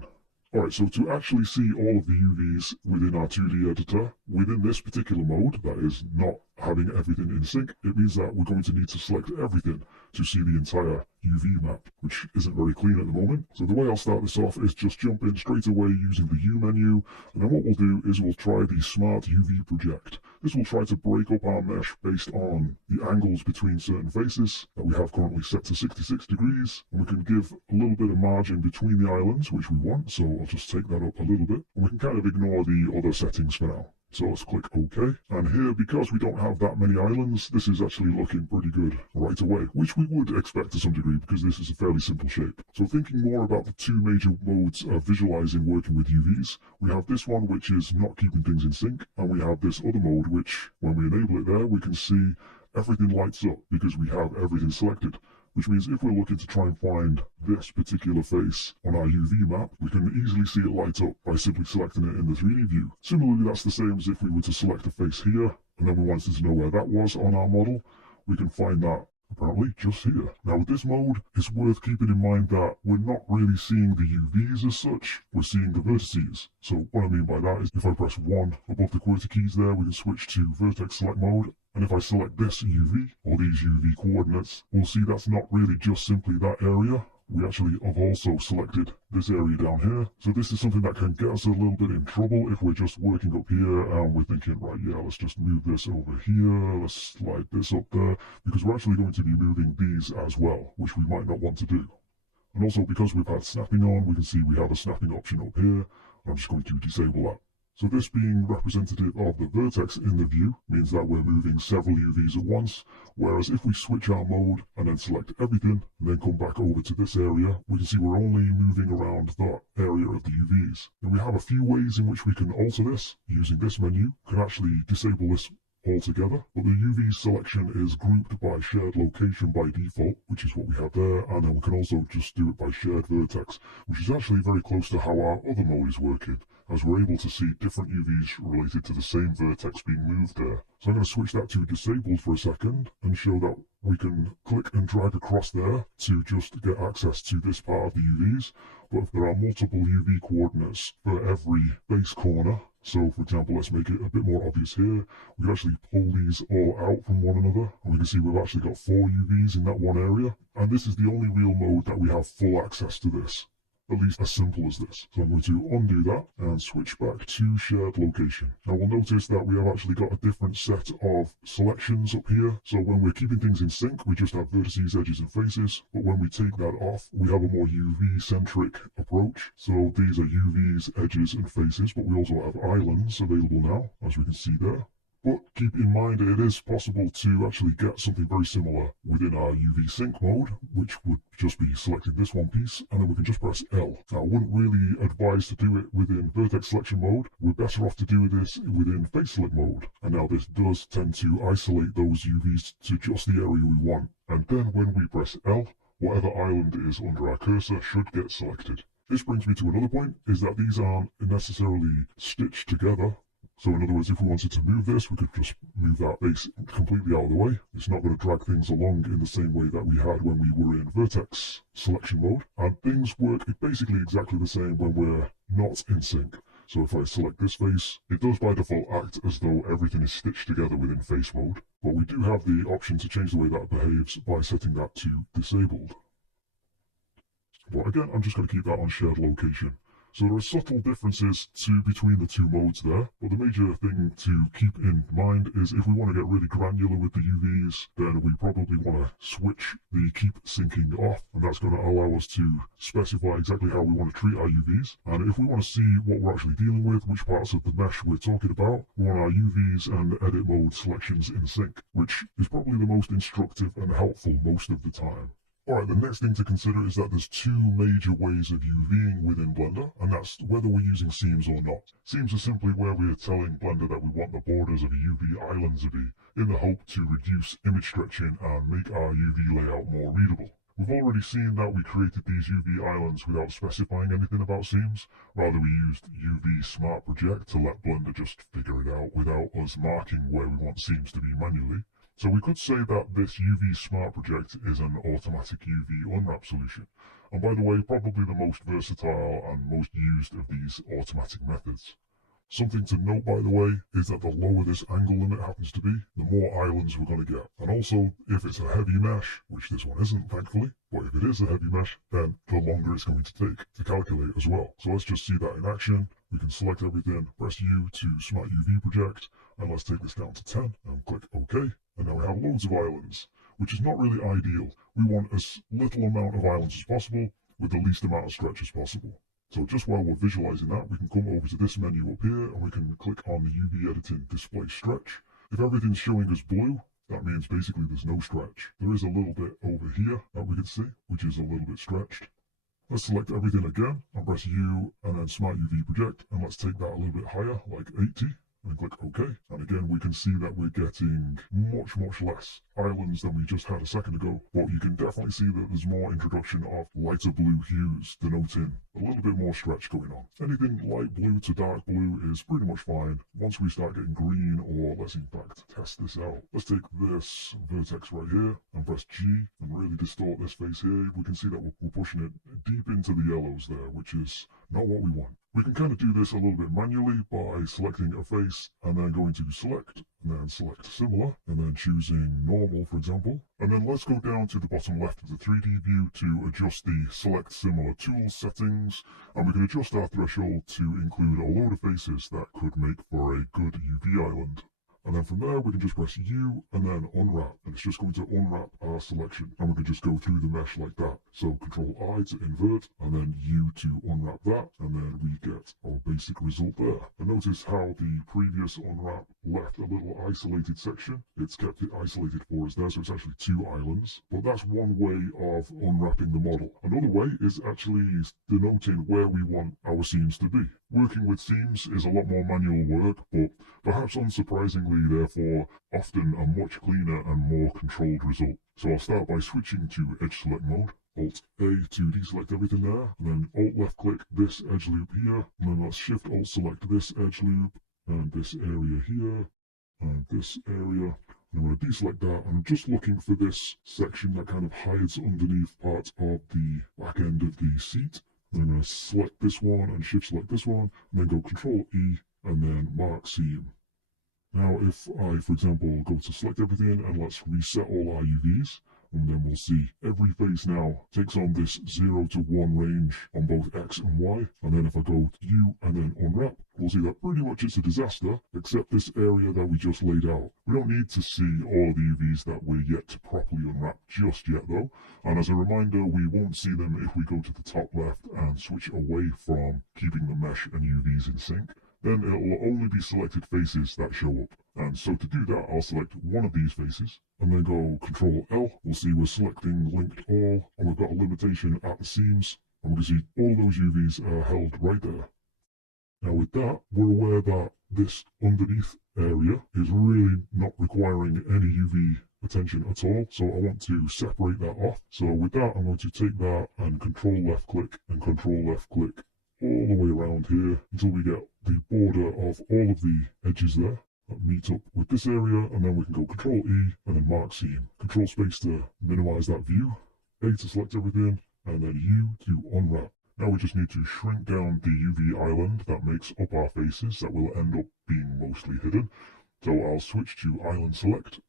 Alright, so to actually see all of the UVs within our 2D editor, within this particular mode, that is not having everything in sync, it means that we're going to need to select everything to see the entire UV map, which isn't very clean at the moment. So the way I'll start this off is just jump in straight away using the U menu, and then what we'll do is we'll try the Smart UV Project. This will try to break up our mesh based on the angles between certain faces that we have currently set to 66 degrees, and we can give a little bit of margin between the islands, which we want, so I'll just take that up a little bit, and we can kind of ignore the other settings for now. So let's click OK. And here, because we don't have that many islands, this is actually looking pretty good right away, which we would expect to some degree because this is a fairly simple shape. So thinking more about the two major modes of visualizing working with UVs, we have this one which is not keeping things in sync, and we have this other mode which, when we enable it there, we can see everything lights up because we have everything selected. Which means if we're looking to try and find this particular face on our UV map, we can easily see it light up by simply selecting it in the 3D view. Similarly, that's the same as if we were to select a face here, and then we wanted to know where that was on our model. We can find that apparently just here. Now with this mode, it's worth keeping in mind that we're not really seeing the UVs as such, we're seeing the vertices. So what I mean by that is if I press 1 above the QWERTY keys there, we can switch to vertex select mode. And if I select this UV, or these UV coordinates, we'll see that's not really just simply that area. We actually have also selected this area down here. So this is something that can get us a little bit in trouble if we're just working up here and we're thinking, right, yeah, let's just move this over here, let's slide this up there, because we're actually going to be moving these as well, which we might not want to do. And also because we've had snapping on, we can see we have a snapping option up here. I'm just going to disable that. So this being representative of the vertex in the view means that we're moving several UVs at once, whereas if we switch our mode and then select everything and then come back over to this area, we can see we're only moving around that area of the UVs. And we have a few ways in which we can alter this. Using this menu, we can actually disable this altogether, but the UV selection is grouped by shared location by default, which is what we have there, and then we can also just do it by shared vertex, which is actually very close to how our other mode is working, as we're able to see different UVs related to the same vertex being moved there. So I'm going to switch that to disabled for a second and show that we can click and drag across there to just get access to this part of the UVs, but if there are multiple UV coordinates for every base corner, so for example, let's make it a bit more obvious here, we can actually pull these all out from one another, and we can see we've actually got 4 UVs in that one area, and this is the only real mode that we have full access to this. At least as simple as this. So I'm going to undo that and switch back to shared location. Now we'll notice that we have actually got a different set of selections up here. So when we're keeping things in sync, we just have vertices, edges and faces. But when we take that off, we have a more UV-centric approach. So these are UVs, edges and faces, but we also have islands available now, as we can see there. But keep in mind it is possible to actually get something very similar within our UV sync mode, which would just be selecting this one piece, and then we can just press L. Now I wouldn't really advise to do it within vertex selection mode. We're better off to do this within face select mode. And now this does tend to isolate those UVs to just the area we want. And then when we press L, whatever island is under our cursor should get selected. This brings me to another point, is that these aren't necessarily stitched together. So in other words, if we wanted to move this, we could just move that base completely out of the way. It's not going to drag things along in the same way that we had when we were in vertex selection mode. And things work basically exactly the same when we're not in sync. So if I select this face, it does by default act as though everything is stitched together within face mode. But we do have the option to change the way that behaves by setting that to disabled. But again, I'm just going to keep that on shared location. So there are subtle differences between the two modes there, but the major thing to keep in mind is if we want to get really granular with the UVs, then we probably want to switch the keep syncing off, and that's going to allow us to specify exactly how we want to treat our UVs. And if we want to see what we're actually dealing with, which parts of the mesh we're talking about, we want our UVs and edit mode selections in sync, which is probably the most instructive and helpful most of the time. Alright, the next thing to consider is that there's 2 major ways of UVing within Blender, and that's whether we're using seams or not. Seams are simply where we are telling Blender that we want the borders of a UV island to be, in the hope to reduce image stretching and make our UV layout more readable. We've already seen that we created these UV islands without specifying anything about seams. Rather, we used UV Smart Project to let Blender just figure it out without us marking where we want seams to be manually. So we could say that this UV Smart Project is an automatic UV unwrap solution. And by the way, probably the most versatile and most used of these automatic methods. Something to note, by the way, is that the lower this angle limit happens to be, the more islands we're going to get. And also, if it's a heavy mesh, which this one isn't, thankfully, but if it is a heavy mesh, then the longer it's going to take to calculate as well. So let's just see that in action. We can select everything, press U to Smart UV Project, and let's take this down to 10, and click OK. And now we have loads of islands, which is not really ideal. We want as little amount of islands as possible, with the least amount of stretch as possible. So just while we're visualizing that, we can come over to this menu up here, and we can click on the UV Editing Display Stretch. If everything's showing as blue, that means basically there's no stretch. There is a little bit over here that we can see, which is a little bit stretched. Let's select everything again, and press U, and then Smart UV Project, and let's take that a little bit higher, like 80. and then click OK. And again, we can see that we're getting much less islands than we just had a second ago, but you can definitely see that there's more introduction of lighter blue hues, denoting a little bit more stretch going on. Anything light blue to dark blue is pretty much fine. Once we start getting green, or let's in fact test this out. Let's take this vertex right here and press G and really distort this face here. We can see that we're pushing it deep into the yellows there, which is not what we want. We can kind of do this a little bit manually by selecting a face and then going to select and then select similar and then choosing normal, for example. And then let's go down to the bottom left of the 3D view to adjust the select similar tools settings, and we can adjust our threshold to include a load of faces that could make for a good UV island. And then from there, we can just press U and then unwrap, and it's just going to unwrap our selection. And we can just go through the mesh like that. So Control I to invert, and then U to unwrap that, and then we get our basic result there. And notice how the previous unwrap left a little isolated section. It's kept it isolated for us there, so it's actually 2 islands. But that's one way of unwrapping the model. Another way is actually denoting where we want our seams to be. Working with seams is a lot more manual work, but perhaps unsurprisingly, therefore, often a much cleaner and more controlled result. So I'll start by switching to edge select mode. Alt A to deselect everything there, and then Alt left click this edge loop here, and then let's Shift Alt select this edge loop, and this area here, and this area. And I'm going to deselect that, and I'm just looking for this section that kind of hides underneath part of the back end of the seat. And I'm going to select this one and Shift select this one, and then go Control E, and then mark seam. Now if I, for example, go to select everything and let's reset all our UVs, and then we'll see every face now takes on this 0 to 1 range on both X and Y. And then if I go to U and then unwrap, we'll see that pretty much it's a disaster, except this area that we just laid out. We don't need to see all of the UVs that we're yet to properly unwrap just yet though. And as a reminder, we won't see them if we go to the top left and switch away from keeping the mesh and UVs in sync. Then it will only be selected faces that show up. And so to do that, I'll select one of these faces and then go Control L. We'll see we're selecting linked all, and we've got a limitation at the seams, and we can see all those UVs are held right there. Now with that, we're aware that this underneath area is really not requiring any UV attention at all, so I want to separate that off. So with that, I'm going to take that and Control left click and Control left click all the way around here until we get the border of all of the edges there that meet up with this area, and then we can go Control E and then mark seam. Control space to minimize that view, A to select everything, and then U to unwrap. Now we just need to shrink down the UV island that makes up our faces that will end up being mostly hidden. So I'll switch to island select,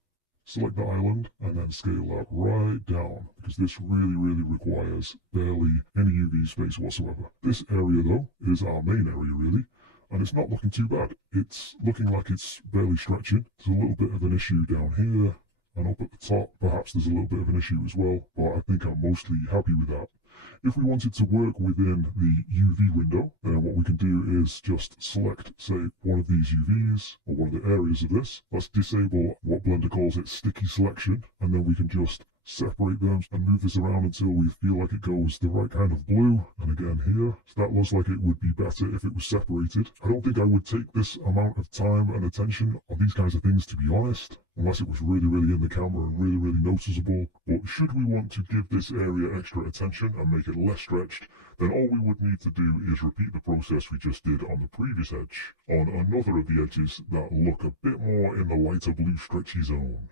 select the island, and then scale that right down, because this really requires barely any UV space whatsoever. This area though is our main area really, and it's not looking too bad. It's looking like it's barely stretching. There's a little bit of an issue down here, and up at the top perhaps there's a little bit of an issue as well, but I think I'm mostly happy with that. If we wanted to work within the UV window, then what we can do is just select, say, one of these UVs, or one of the areas of this. Let's disable what Blender calls its sticky selection, and then we can just separate them and move this around until we feel like it goes the right kind of blue. And again here, so that looks like it would be better if it was separated. I don't think I would take this amount of time and attention on these kinds of things, to be honest, unless it was really in the camera and really noticeable. But should we want to give this area extra attention and make it less stretched, then all we would need to do is repeat the process we just did on the previous edge on another of the edges that look a bit more in the lighter blue stretchy zone.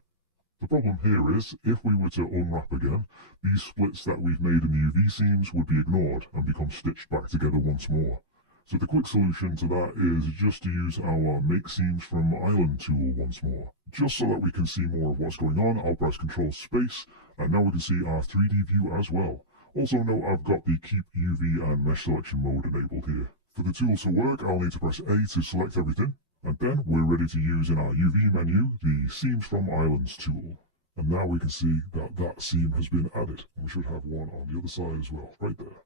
The problem here is, if we were to unwrap again, these splits that we've made in the UV seams would be ignored and become stitched back together once more. So the quick solution to that is just to use our Make Seams from Island tool once more. Just so that we can see more of what's going on, I'll press Control Space, and now we can see our 3D view as well. Also note I've got the Keep UV and Mesh Selection mode enabled here. For the tools to work, I'll need to press A to select everything. And then we're ready to use in our UV menu the Seams from Islands tool. And now we can see that that seam has been added. And we should have one on the other side as well, right there.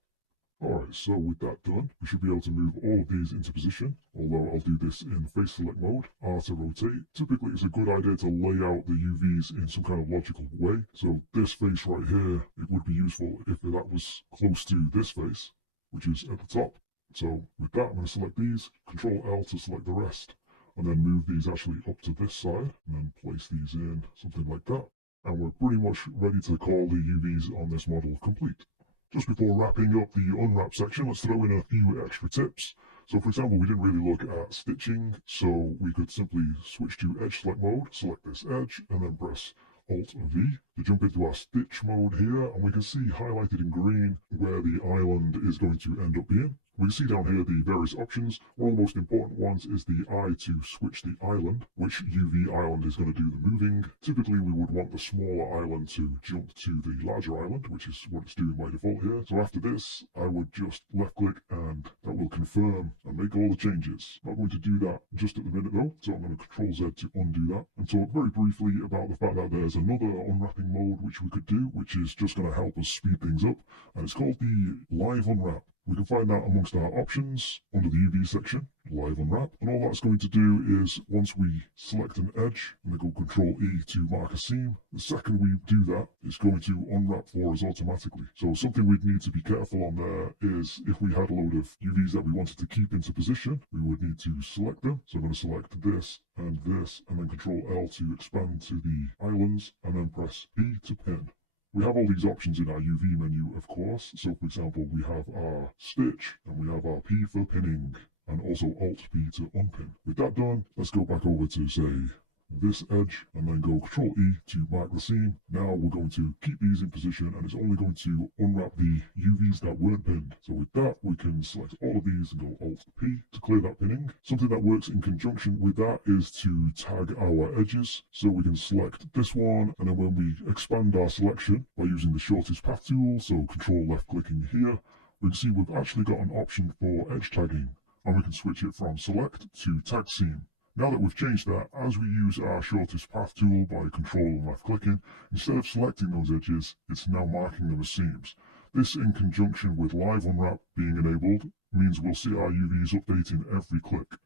Alright, so with that done, we should be able to move all of these into position, although I'll do this in face select mode, R to rotate. Typically it's a good idea to lay out the UVs in some kind of logical way. So this face right here, it would be useful if that was close to this face, which is at the top. So with that, I'm going to select these, Control L to select the rest. and then move these actually up to this side, and then place these in, something like that. And we're pretty much ready to call the UVs on this model complete. Just before wrapping up the unwrap section, let's throw in a few extra tips. So for example, we didn't really look at stitching, so we could simply switch to edge select mode, select this edge, and then press Alt V to jump into our stitch mode here, and we can see highlighted in green where the island is going to end up being. We can see down here the various options. One of the most important ones is the I to switch the island, which UV island is going to do the moving. Typically we would want the smaller island to jump to the larger island, which is what it's doing by default here. So after this, I would just left click and that will confirm and make all the changes. I'm not going to do that just at the minute though, so I'm going to Control Z to undo that and talk very briefly about the fact that there's another unwrapping mode which we could do, which is just going to help us speed things up, and it's called the live unwrap. We can find that amongst our options under the UV section, live unwrap, and all that's going to do is once we select an edge and then go Control E to mark a seam, the second we do that, it's going to unwrap for us automatically. So something we'd need to be careful on there is if we had a load of UVs that we wanted to keep into position, we would need to select them. So I'm going to select this, and then Control L to expand to the islands, and then press P to pin. We have all these options in our UV menu, of course. So for example, we have our stitch and we have our P for pinning and also Alt P to unpin. With that done, let's go back over to say this edge and then go Control E to mark the seam. Now we're going to keep these in position and it's only going to unwrap the UVs that weren't pinned. So with that, we can select all of these and go Alt P to clear that pinning. Something that works in conjunction with that is to tag our edges. So we can select this one, and then when we expand our selection by using the shortest path tool, so Control left clicking here, we can see we've actually got an option for edge tagging, and we can switch it from select to tag seam. Now that we've changed that, as we use our shortest path tool by Control and left clicking, instead of selecting those edges, it's now marking them as seams. This, in conjunction with live unwrap being enabled, means we'll see our UVs updating every click.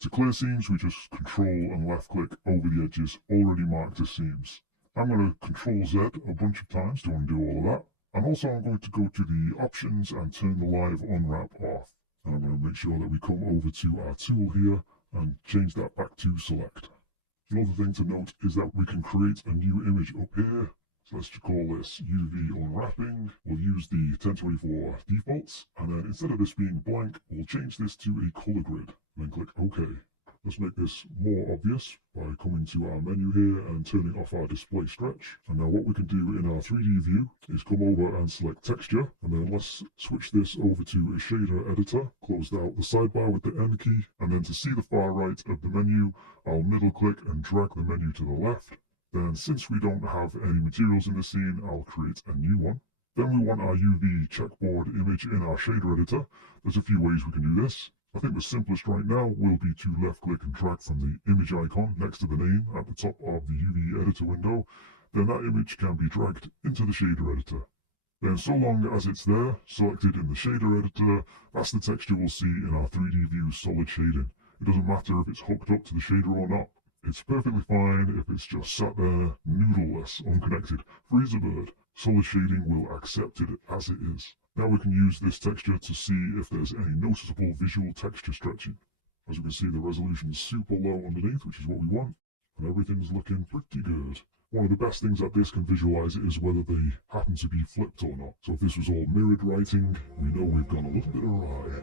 To clear seams, we just Control and left click over the edges already marked as seams. I'm going to Control Z a bunch of times to undo all of that. And also I'm going to go to the options and turn the live unwrap off. And I'm going to make sure that we come over to our tool here and change that back to select. Another thing to note is that we can create a new image up here. So let's just call this UV unwrapping. We'll use the 1024 defaults, and then instead of this being blank, we'll change this to a color grid, and then click OK. Let's make this more obvious by coming to our menu here and turning off our display stretch. And now what we can do in our 3D view is come over and select texture, and then let's switch this over to a shader editor, close out the sidebar with the N key, and then to see the far right of the menu, I'll middle click and drag the menu to the left. Then since we don't have any materials in the scene, I'll create a new one. Then we want our UV checkboard image in our shader editor. There's a few ways we can do this. I think the simplest right now will be to left click and drag from the image icon next to the name at the top of the UV editor window. Then that image can be dragged into the shader editor. Then so long as it's there, selected in the shader editor, that's the texture we'll see in our 3D view solid shading. It doesn't matter if it's hooked up to the shader or not. It's perfectly fine if it's just sat there, noodleless, unconnected. Freeze a bird. Solid shading will accept it as it is. Now we can use this texture to see if there's any noticeable visual texture stretching. As you can see, the resolution is super low underneath, which is what we want, and everything's looking pretty good. One of the best things that this can visualize is whether they happen to be flipped or not. So if this was all mirrored writing, we know we've gone a little bit awry.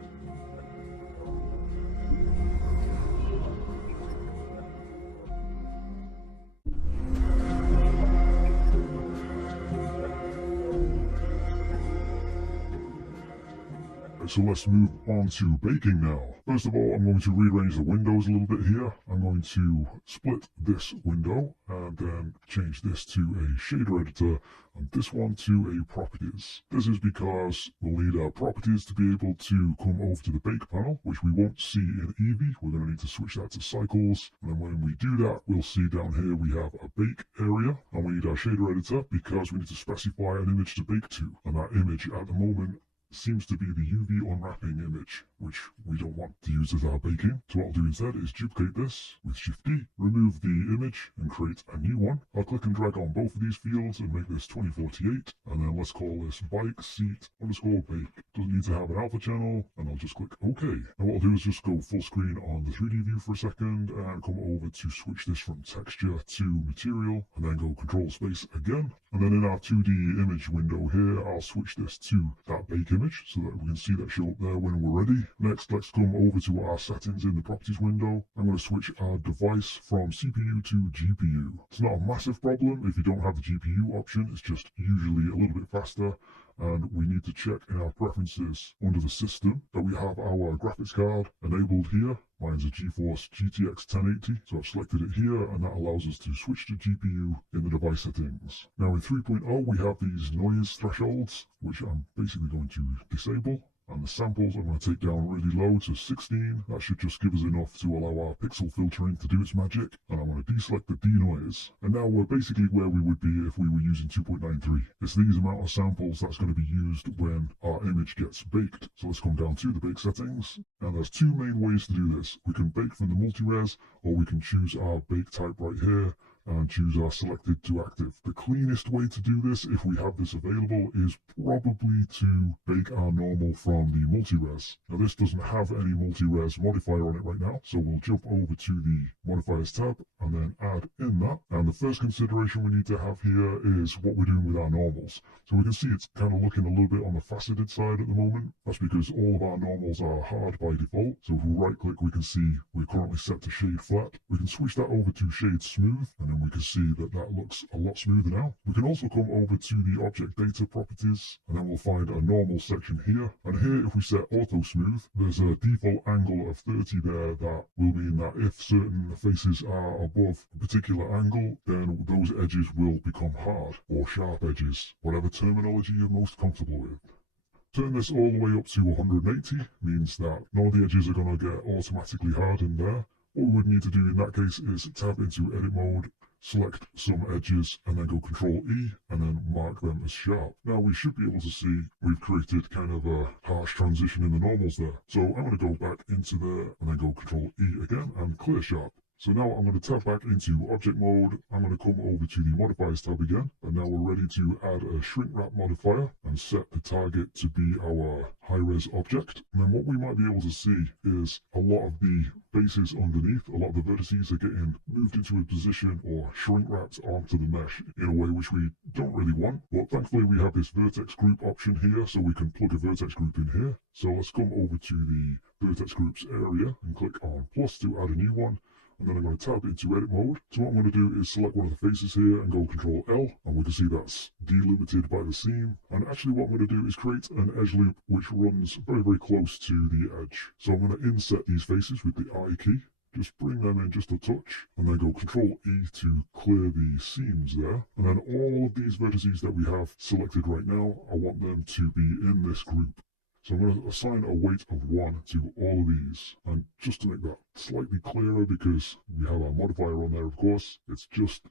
So let's move on to baking now. First of all, I'm going to rearrange the windows a little bit here. I'm going to split this window and then change this to a shader editor and this one to a properties. This is because we'll need our properties to be able to come over to the bake panel, which we won't see in Eevee. We're going to need to switch that to cycles. And then when we do that, we'll see down here we have a bake area, and we need our shader editor because we need to specify an image to bake to. And that image at the moment seems to be the UV unwrapping image, which we don't want to use as our baking. So what I'll do instead is duplicate this with Shift D, remove the image and create a new one. I'll click and drag on both of these fields and make this 2048, and then let's call this bike seat underscore bake. Doesn't need to have an alpha channel, and I'll just click OK. And what I'll do is just go full screen on the 3D view for a second and come over to switch this from texture to material, and then go control space again. And then in our 2D image window here, I'll switch this to that bake image so that we can see that show up there when we're ready. Next, let's come over to our settings in the properties window. I'm going to switch our device from CPU to GPU. It's not a massive problem if you don't have the GPU option, it's just usually a little bit faster. And we need to check in our preferences under the system that we have our graphics card enabled here. Mine's a GeForce GTX 1080, so I've selected it here, and that allows us to switch to GPU in the device settings. Now in 3.0 we have these noise thresholds, which I'm basically going to disable. And the samples I'm going to take down really low to 16. That should just give us enough to allow our pixel filtering to do its magic. And I'm going to deselect the denoise. And now we're basically where we would be if we were using 2.93. It's these amount of samples that's going to be used when our image gets baked. So let's come down to the bake settings. And there's two main ways to do this. We can bake from the multi-res, or we can choose our bake type right here and choose our selected to active. The cleanest way to do this, if we have this available, is probably to bake our normal from the multi-res. Now this doesn't have any multi-res modifier on it right now, so we'll jump over to the modifiers tab and then add in that. And the first consideration we need to have here is what we're doing with our normals. So we can see it's kind of looking a little bit on the faceted side at the moment. That's because all of our normals are hard by default. So if we right click, we can see we're currently set to shade flat. We can switch that over to shade smooth, and then we can see that that looks a lot smoother now. We can also come over to the object data properties, and then we'll find a normal section here. And here, if we set auto smooth, there's a default angle of 30 there that will mean that if certain faces are above a particular angle, then those edges will become hard or sharp edges, whatever terminology you're most comfortable with. Turn this all the way up to 180 means that none of the edges are going to get automatically hardened there. What we would need to do in that case is tab into edit mode, select some edges, and then go Control E and then mark them as sharp. Now we should be able to see we've created kind of a harsh transition in the normals there. So I'm going to go back into there and then go Control E again and clear sharp. So now I'm going to tab back into object mode. I'm going to come over to the modifiers tab again, and now we're ready to add a shrink wrap modifier and set the target to be our high res object. And then what we might be able to see is a lot of the faces underneath, a lot of the vertices are getting moved into a position or shrink wrapped onto the mesh in a way which we don't really want. But thankfully we have this vertex group option here, so we can plug a vertex group in here. So let's come over to the vertex groups area and click on plus to add a new one. And then I'm going to tab into edit mode. So what I'm going to do is select one of the faces here and go Control L, and we can see that's delimited by the seam. And actually what I'm going to do is create an edge loop which runs very, very close to the edge. So I'm going to inset these faces with the I key. Just bring them in just a touch, and then go Control E to clear the seams there. And then all of these vertices that we have selected right now, I want them to be in this group. So I'm going to assign a weight of 1 to all of these. And just to make that slightly clearer, because we have our modifier on there, of course, it's just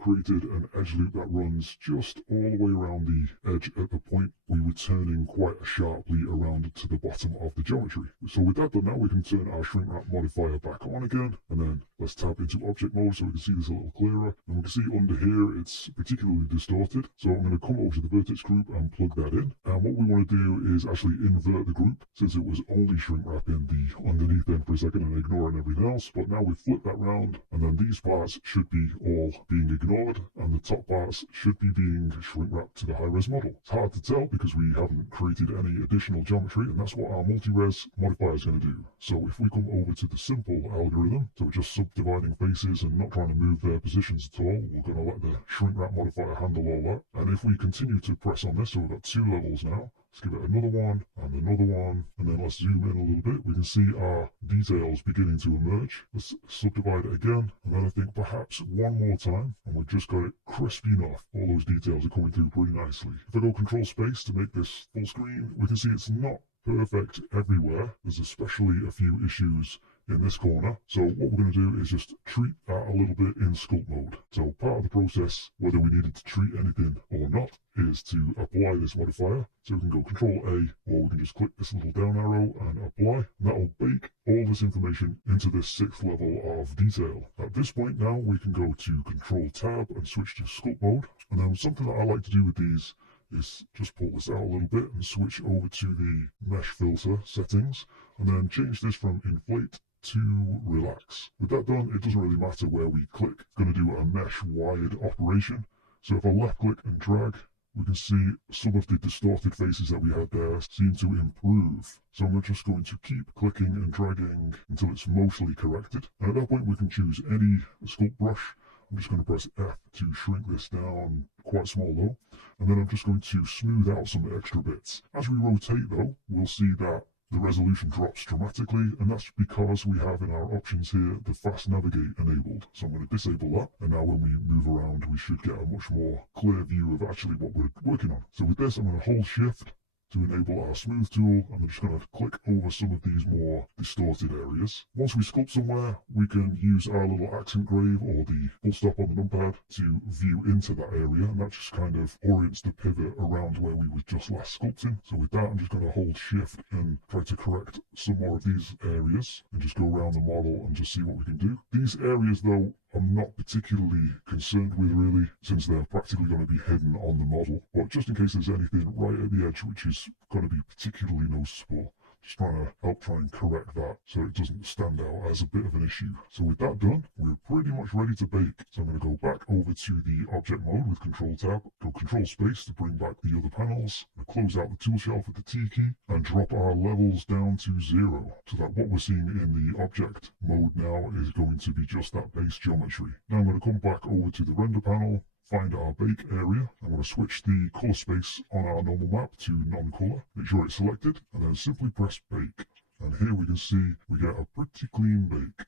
created an edge loop that runs just all the way around the edge at the point we were turning quite sharply around to the bottom of the geometry. So with that done now, we can turn our shrink wrap modifier back on again, and then let's tab into object mode so we can see this a little clearer. And we can see under here it's particularly distorted. So I'm going to come over to the vertex group and plug that in. And what we want to do is actually invert the group, since it was only shrink wrapping the underneath end for a second and ignoring everything else. But now we've flipped that round, and then these parts should be all being ignored, and the top parts should be being shrink wrapped to the high-res model. It's hard to tell because we haven't created any additional geometry, and that's what our multi-res modifier is going to do. So if we come over to the simple algorithm, so we're just subdividing faces and not trying to move their positions at all, we're going to let the shrink wrap modifier handle all that. And if we continue to press on this, so we've got 2 levels now, let's give it another one, and then let's zoom in a little bit. We can see our details beginning to emerge. Let's subdivide it again, and then I think perhaps one more time, and we've just got it crisp enough. All those details are coming through pretty nicely. If I go Control Space to make this full screen, we can see it's not perfect everywhere. There's especially a few issues in this corner. So what we're going to do is just treat that a little bit in sculpt mode. So part of the process, whether we needed to treat anything or not, is to apply this modifier. So we can go Control A, or we can just click this little down arrow and apply. And that'll bake all this information into this 6th level of detail. At this point now, we can go to Control Tab and switch to sculpt mode. And then something that I like to do with these is just pull this out a little bit and switch over to the mesh filter settings, and then change this from inflate to relax. With that done, it doesn't really matter where we click. It's going to do a mesh wide operation. So if I left click and drag, we can see some of the distorted faces that we had there seem to improve. So I'm just going to keep clicking and dragging until it's mostly corrected. And at that point, we can choose any sculpt brush. I'm just going to press F to shrink this down, quite small though. And then I'm just going to smooth out some extra bits. As we rotate though, we'll see that the resolution drops dramatically, and that's because we have in our options here the fast navigate enabled. So I'm going to disable that, and now when we move around we should get a much more clear view of actually what we're working on. So with this I'm going to hold shift to enable our smooth tool, and I'm just going to click over some of these more distorted areas. Once we sculpt somewhere, we can use our little accent grave or the full stop on the numpad to view into that area, and that just kind of orients the pivot around where we were just last sculpting. So with that, I'm just going to hold shift and try to correct some more of these areas and just go around the model and just see what we can do. These areas though, I'm not particularly concerned with really, since they're practically going to be hidden on the model, but just in case there's anything right at the edge which is going to be particularly noticeable, just trying to help try and correct that so it doesn't stand out as a bit of an issue. So with that done, we're pretty much ready to bake. So I'm going to go back over to the object mode with Control Tab, go Control Space to bring back the other panels, and close out the tool shelf with the T key, and drop our levels down to 0, so that what we're seeing in the object mode now is going to be just that base geometry. Now I'm going to come back over to the render panel, find our bake area. I'm going to switch the color space on our normal map to non-color, make sure it's selected, and then simply press bake. And here we can see we get a pretty clean bake.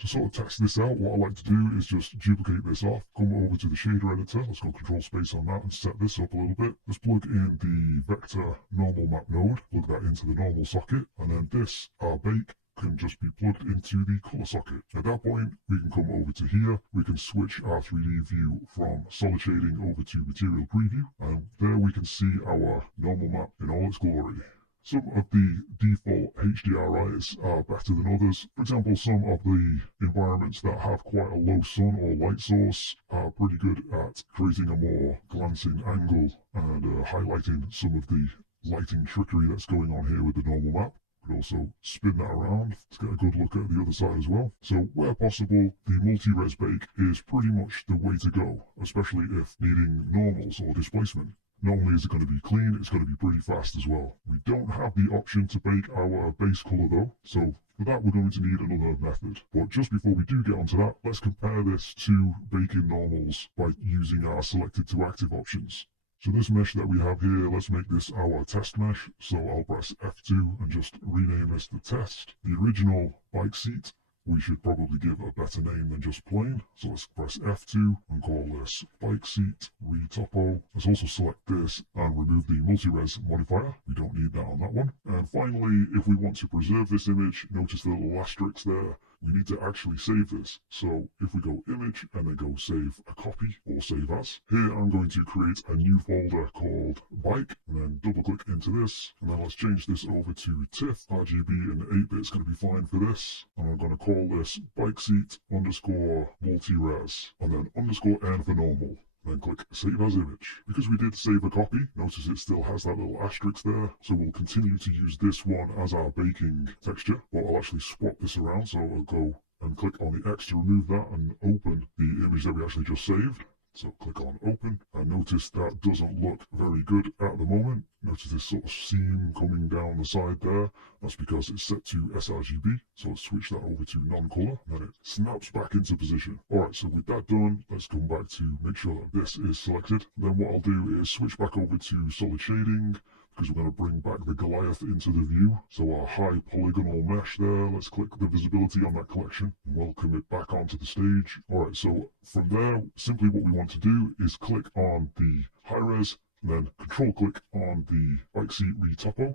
To sort of test this out, what I like to do is just duplicate this off, come over to the shader editor, let's go Control Space on that and set this up a little bit. Let's plug in the vector normal map node, plug that into the normal socket, and then this, our bake, can just be plugged into the color socket. At that point, we can come over to here, we can switch our 3D view from solid shading over to material preview, and there we can see our normal map in all its glory. Some of the default HDRIs are better than others. For example, some of the environments that have quite a low sun or light source are pretty good at creating a more glancing angle and highlighting some of the lighting trickery that's going on here with the normal map. Could also spin that around to get a good look at the other side as well. So where possible, the multi-res bake is pretty much the way to go, especially if needing normals or displacement. Not only is it going to be clean, it's going to be pretty fast as well. We don't have the option to bake our base color though, so for that we're going to need another method. But just before we do get onto that, let's compare this to baking normals by using our selected to active options. So this mesh that we have here, let's make this our test mesh. So I'll press F2 and just rename this to test. The original bike seat, we should probably give a better name than just plain. So let's press F2 and call this bike seat retopo. Let's also select this and remove the multi-res modifier. We don't need that on that one. And finally, if we want to preserve this image, notice the little asterisk there. We need to actually save this. So if we go image and then go save a copy or save as, here I'm going to create a new folder called bike and then double click into this. And then let's change this over to TIFF. RGB and 8-bit is going to be fine for this. And I'm going to call this bike seat underscore multi-res and then underscore n for normal. Then click Save As Image. Because we did save a copy, notice it still has that little asterisk there, so we'll continue to use this one as our baking texture, but I'll actually swap this around, so I'll go and click on the X to remove that and open the image that we actually just saved. So click on open, and notice that doesn't look very good at the moment. Notice this sort of seam coming down the side there. That's because it's set to sRGB. So let's switch that over to non-color, and then it snaps back into position. Alright, so with that done, let's come back to make sure that this is selected. Then what I'll do is switch back over to solid shading, because we're going to bring back the Goliath into the view. So our high polygonal mesh there, let's click the visibility on that collection and welcome it back onto the stage. Alright, so from there, simply what we want to do is click on the high res, and then control click on the bike seat retopo.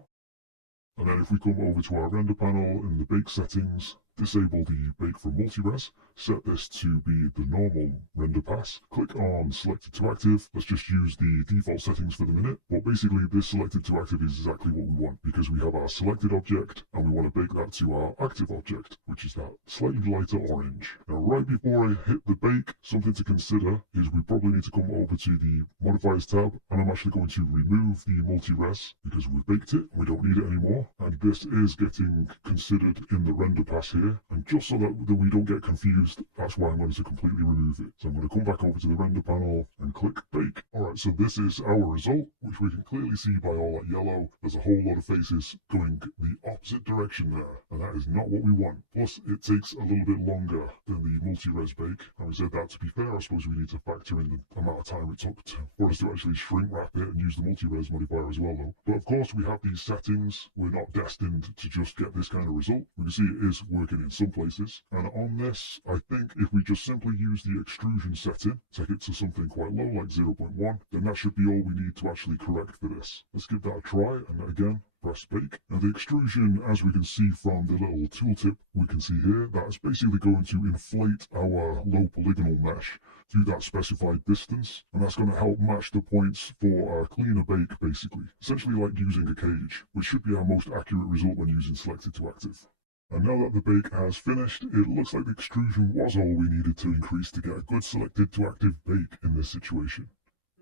And then if we come over to our render panel in the bake settings, disable the bake from multi-res, set this to be the normal render pass, click on selected to active. Let's just use the default settings for the minute, but basically this selected to active is exactly what we want because we have our selected object and we want to bake that to our active object, which is that slightly lighter orange. Now right before I hit the bake, something to consider is we probably need to come over to the modifiers tab, and I'm actually going to remove the multi-res because we've baked it, we don't need it anymore, and this is getting considered in the render pass here, and just so that we don't get confused, that's why I'm going to completely remove it. So I'm going to come back over to the render panel and click bake. Alright, so this is our result, which we can clearly see by all that yellow. There's a whole lot of faces going the opposite direction there, and that is not what we want. Plus, it takes a little bit longer than the multi-res bake, and we said that to be fair, I suppose we need to factor in the amount of time it took for us to actually shrink wrap it and use the multi-res modifier as well though. But of course, we have these settings. We're not destined to just get this kind of result. We can see it is working in some places, and on this, I think if we just simply use the extrusion setting, take it to something quite low like 0.1, then that should be all we need to actually correct for this. Let's give that a try, and again, press bake. Now the extrusion, as we can see from the little tooltip we can see here, that's basically going to inflate our low polygonal mesh to that specified distance, and that's going to help match the points for a cleaner bake basically. Essentially like using a cage, which should be our most accurate result when using selected to active. And now that the bake has finished, it looks like the extrusion was all we needed to increase to get a good selected to active bake in this situation.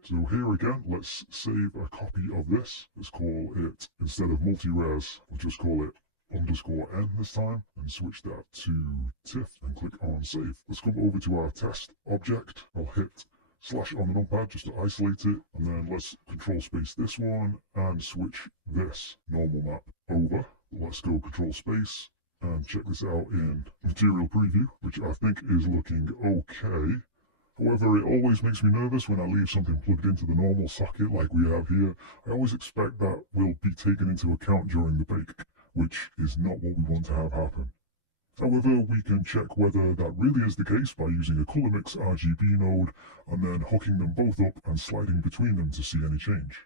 So here again, let's save a copy of this. Let's call it, instead of multi-res, we'll just call it _n this time, and switch that to TIFF and click on save. Let's come over to our test object. I'll hit / on the numpad just to isolate it, and then let's control space this one and switch this normal map over. Let's go control space and check this out in material preview, which I think is looking okay. However, it always makes me nervous when I leave something plugged into the normal socket like we have here. I always expect that will be taken into account during the bake, which is not what we want to have happen. However, we can check whether that really is the case by using a color mix RGB node and then hooking them both up and sliding between them to see any change.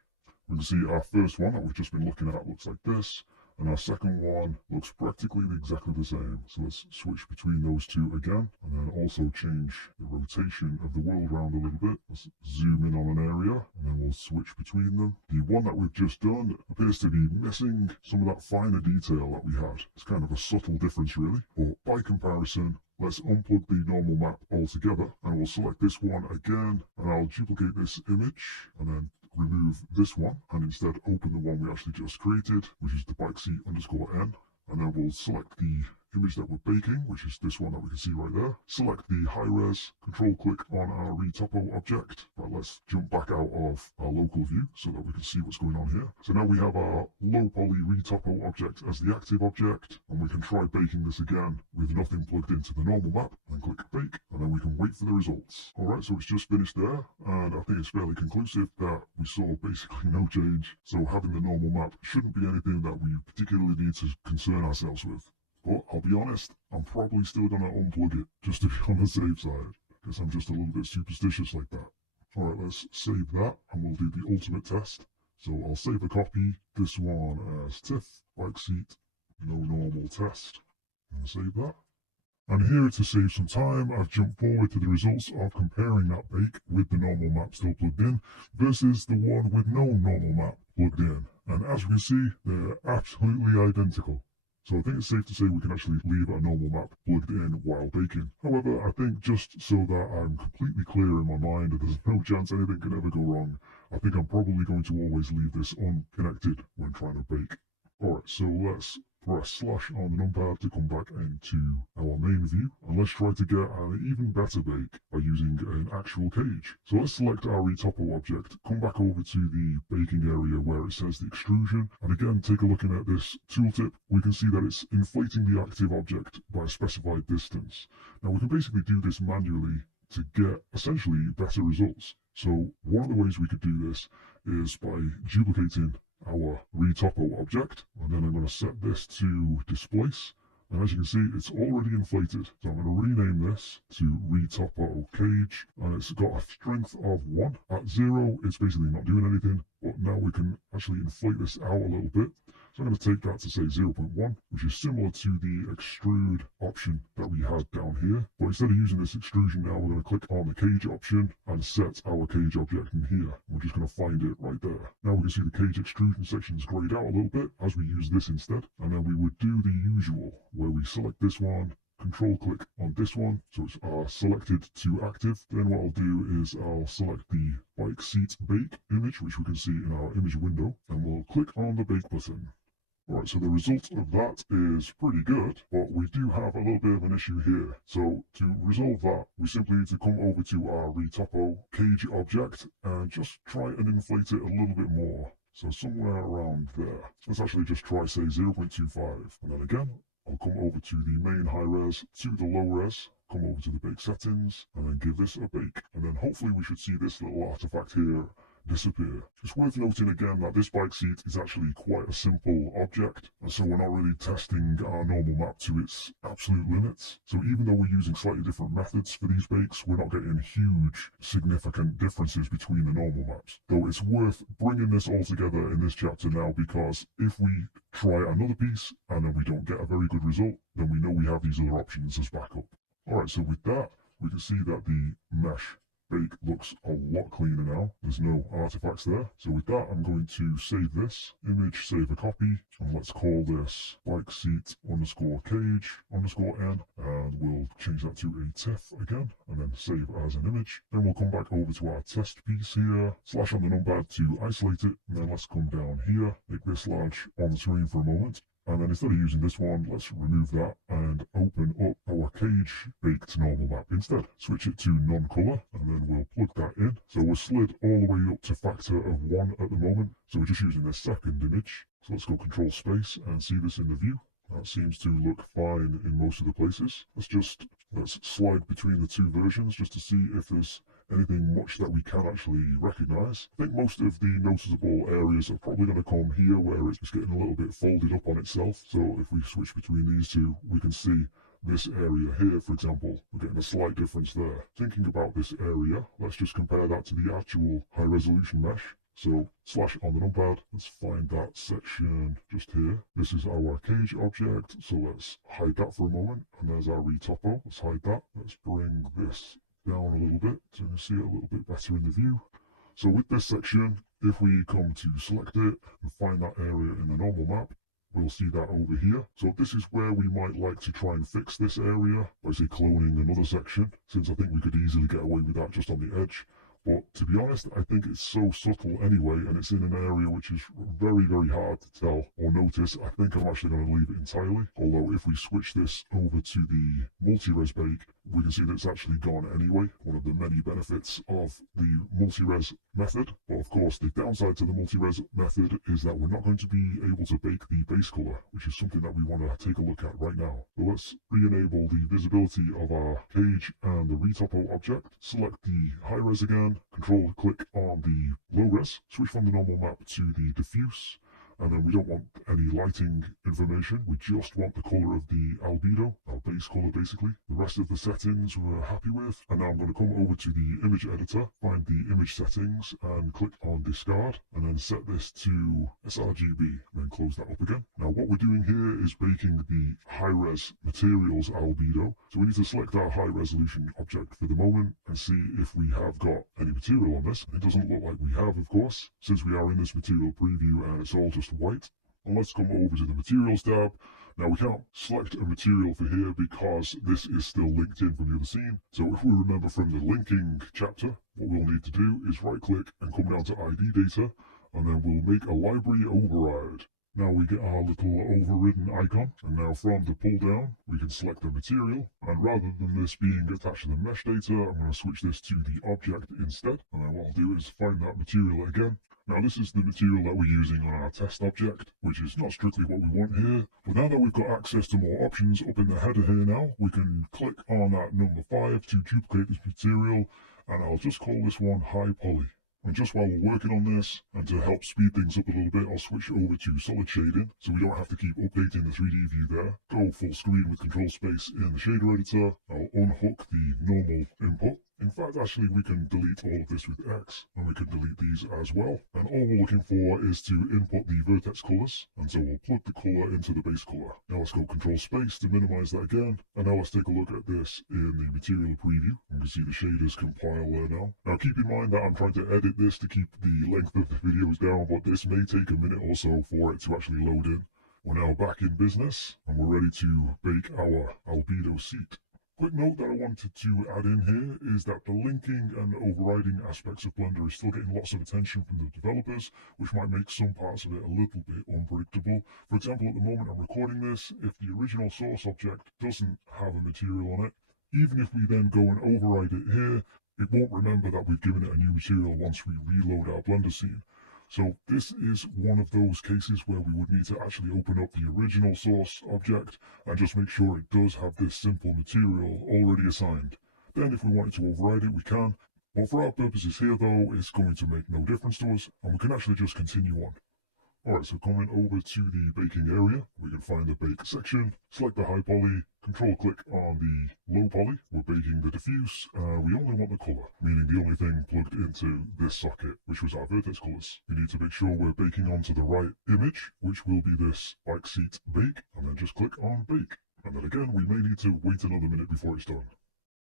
We can see our first one that we've just been looking at looks like this, and our second one looks practically exactly the same. So let's switch between those two again, and then also change the rotation of the world around a little bit. Let's zoom in on an area, and then we'll switch between them. The one that we've just done appears to be missing some of that finer detail that we had. It's kind of a subtle difference really, but by comparison, let's unplug the normal map altogether, and we'll select this one again, and I'll duplicate this image, and then remove this one and instead open the one we actually just created, which is the _n, and then we'll select the image that we're baking, which is this one that we can see right there. Select the high res, control click on our retopo object. Right, let's jump back out of our local view so that we can see what's going on here. So now we have our low poly retopo object as the active object, and we can try baking this again with nothing plugged into the normal map, and click bake, and then we can wait for the results. Alright, so it's just finished there, and I think it's fairly conclusive that we saw basically no change. So having the normal map shouldn't be anything that we particularly need to concern ourselves with. But I'll be honest, I'm probably still going to unplug it, just to be on the safe side, because I'm just a little bit superstitious like that. Alright, let's save that, and we'll do the ultimate test. So I'll save a copy, this one as TIFF, bike seat, no normal test, and save that. And here, to save some time, I've jumped forward to the results of comparing that bake with the normal map still plugged in versus the one with no normal map plugged in. And as we can see, they're absolutely identical. So I think it's safe to say we can actually leave a normal map plugged in while baking. However, I think just so that I'm completely clear in my mind that there's no chance anything can ever go wrong, I think I'm probably going to always leave this unconnected when trying to bake. Alright, so let's press / on the numpad to come back into our main view, and let's try to get an even better bake by using an actual cage. So let's select our retopo object, come back over to the baking area where it says the extrusion, and again take a look at this tooltip. We can see that it's inflating the active object by a specified distance. Now we can basically do this manually to get essentially better results. So one of the ways we could do this is by duplicating our retopo object, and then I'm going to set this to displace, and as you can see it's already inflated. So I'm going to rename this to retopo cage, and it's got a strength of 1. At 0 it's basically not doing anything, but now we can actually inflate this out a little bit, So I'm going to take that to say 0.1, which is similar to the extrude option that we had down here. But instead of using this extrusion now, we're going to click on the cage option and set our cage object in here. We're just going to find it right there. Now we can see the cage extrusion sections grayed out a little bit as we use this instead. And then we would do the usual, where we select this one, control click on this one, so it's selected to active. Then what I'll do is I'll select the bike seat bake image, which we can see in our image window, and we'll click on the bake button. Alright, so the result of that is pretty good, but we do have a little bit of an issue here. So to resolve that, we simply need to come over to our retopo cage object and just try and inflate it a little bit more. So somewhere around there. Let's actually just try, say, 0.25. And then again, I'll come over to the main high res, to the low res, come over to the bake settings, and then give this a bake. And then hopefully we should see this little artifact here disappear. It's worth noting again that this bike seat is actually quite a simple object, and so we're not really testing our normal map to its absolute limits. So even though we're using slightly different methods for these bakes, we're not getting huge significant differences between the normal maps. Though it's worth bringing this all together in this chapter now, because if we try another piece and then we don't get a very good result, then we know we have these other options as backup. Alright, so with that, we can see that the mesh bake looks a lot cleaner now. There's no artifacts there. So with that, I'm going to save this image, save a copy, and let's call this bike seat underscore cage underscore n, and we'll change that to a TIFF again, and then save as an image. Then we'll come back over to our test piece here, slash on the numpad to isolate it, and then let's come down here, make this large on the screen for a moment. And then instead of using this one, let's remove that and open up our cage baked normal map instead. Switch it to non-color, and then we'll plug that in. So we're slid all the way up to factor of 1 at the moment. So we're just using this second image. So let's go control space and see this in the view. That seems to look fine in most of the places. Let's slide between the two versions just to see if there's anything much that we can actually recognize. I think most of the noticeable areas are probably going to come here, where it's just getting a little bit folded up on itself. So if we switch between these two, we can see this area here, for example. We're getting a slight difference there. Thinking about this area, let's just compare that to the actual high resolution mesh. So slash on the numpad, let's find that section just here. This is our cage object, so let's hide that for a moment. And there's our retopo, let's hide that. Let's bring this down a little bit so you can see it a little bit better in the view. So with this section, if we come to select it and find that area in the normal map, we'll see that over here. So this is where we might like to try and fix this area by, say, cloning another section, since I think we could easily get away with that just on the edge. But to be honest, I think it's so subtle anyway, and it's in an area which is very, very hard to tell or notice. I think I'm actually going to leave it entirely. Although if we switch this over to the multi-res bake, we can see that it's actually gone anyway. One of the many benefits of the multi-res method. But of course, the downside to the multi-res method is that we're not going to be able to bake the base color, which is something that we want to take a look at right now. So let's re-enable the visibility of our cage and the retopo object. Select the high res again, control click on the low res, switch from the normal map to the diffuse. And then we don't want any lighting information. We just want the color of the albedo, our base color basically. The rest of the settings we're happy with. And now I'm going to come over to the image editor, find the image settings and click on discard. And then set this to sRGB and then close that up again. Now what we're doing here is baking the high-res materials albedo. So we need to select our high resolution object for the moment and see if we have got any material on this. It doesn't look like we have, of course, since we are in this material preview and it's all just white. And let's come over to the materials tab. Now we can't select a material for here because this is still linked in from the other scene. So if we remember from the linking chapter, what we'll need to do is right click and come down to ID data, and then we'll make a library override. Now we get our little overridden icon, and now from the pull down we can select the material, and rather than this being attached to the mesh data, I'm going to switch this to the object instead. And then what I'll do is find that material again. Now this is the material that we're using on our test object, which is not strictly what we want here. But now that we've got access to more options up in the header here now, we can click on that number 5 to duplicate this material, and I'll just call this one high poly. And just while we're working on this, and to help speed things up a little bit, I'll switch over to solid shading, so we don't have to keep updating the 3D view there. Go full screen with control space in the shader editor. I'll unhook the normal input, In fact, actually, we can delete all of this with X, and we can delete these as well. And all we're looking for is to input the vertex colors, and so we'll plug the color into the base color. Now let's go Control Space to minimize that again, and now let's take a look at this in the material preview. You can see the shaders compile there now. Now keep in mind that I'm trying to edit this to keep the length of the videos down, but this may take a minute or so for it to actually load in. We're now back in business, and we're ready to bake our albedo seat. Quick note that I wanted to add in here is that the linking and overriding aspects of Blender is still getting lots of attention from the developers, which might make some parts of it a little bit unpredictable. For example, at the moment I'm recording this, if the original source object doesn't have a material on it, even if we then go and override it here, it won't remember that we've given it a new material once we reload our Blender scene. So this is one of those cases where we would need to actually open up the original source object and just make sure it does have this simple material already assigned. Then if we wanted to override it, we can. But for our purposes here though, it's going to make no difference to us, and we can actually just continue on. Alright, so coming over to the baking area, we can find the bake section, select the high poly, control click on the low poly, we're baking the diffuse, we only want the color, meaning the only thing plugged into this socket, which was our vertex colors. We need to make sure we're baking onto the right image, which will be this bike seat bake, and then just click on bake. And then again, we may need to wait another minute before it's done.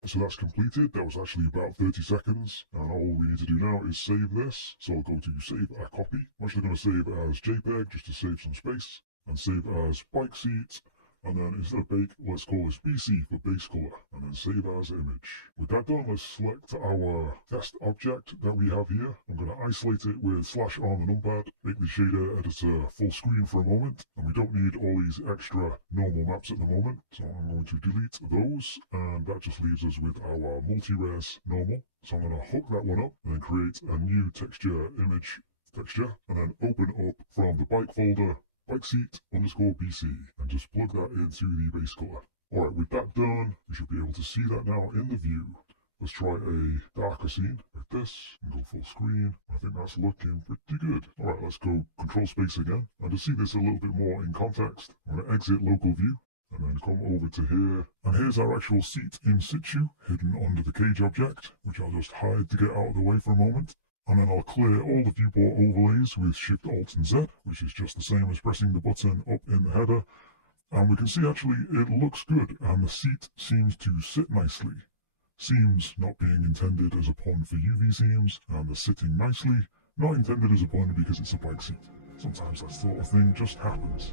So that's completed. That was actually about 30 seconds, and all we need to do now is save this. So I'll go to save a copy. I'm actually going to save as JPEG just to save some space, and save as bike seat, and then instead of bake, let's call this BC for base color, and then save as image. With that done, let's select our test object that we have here. I'm going to isolate it with slash on the numpad, make the shader editor full screen for a moment, and we don't need all these extra normal maps at the moment, so I'm going to delete those, and that just leaves us with our multi-res normal. So I'm going to hook that one up, and then create a new texture image texture, and then open up from the bike folder, bike seat underscore BC, and just plug that into the base color. Alright, with that done, we should be able to see that now in the view. Let's try a darker scene like this, and go full screen. I think that's looking pretty good. Alright, let's go Control Space again, and to see this a little bit more in context, I'm going to exit local view, and then come over to here, and here's our actual seat in situ, hidden under the cage object, which I'll just hide to get out of the way for a moment. And then I'll clear all the viewport overlays with Shift Alt and Z, which is just the same as pressing the button up in the header. And we can see actually it looks good, and the seat seems to sit nicely. Seams not being intended as a pun for UV seams, and the sitting nicely, not intended as a pun because it's a bike seat. Sometimes that sort of thing just happens.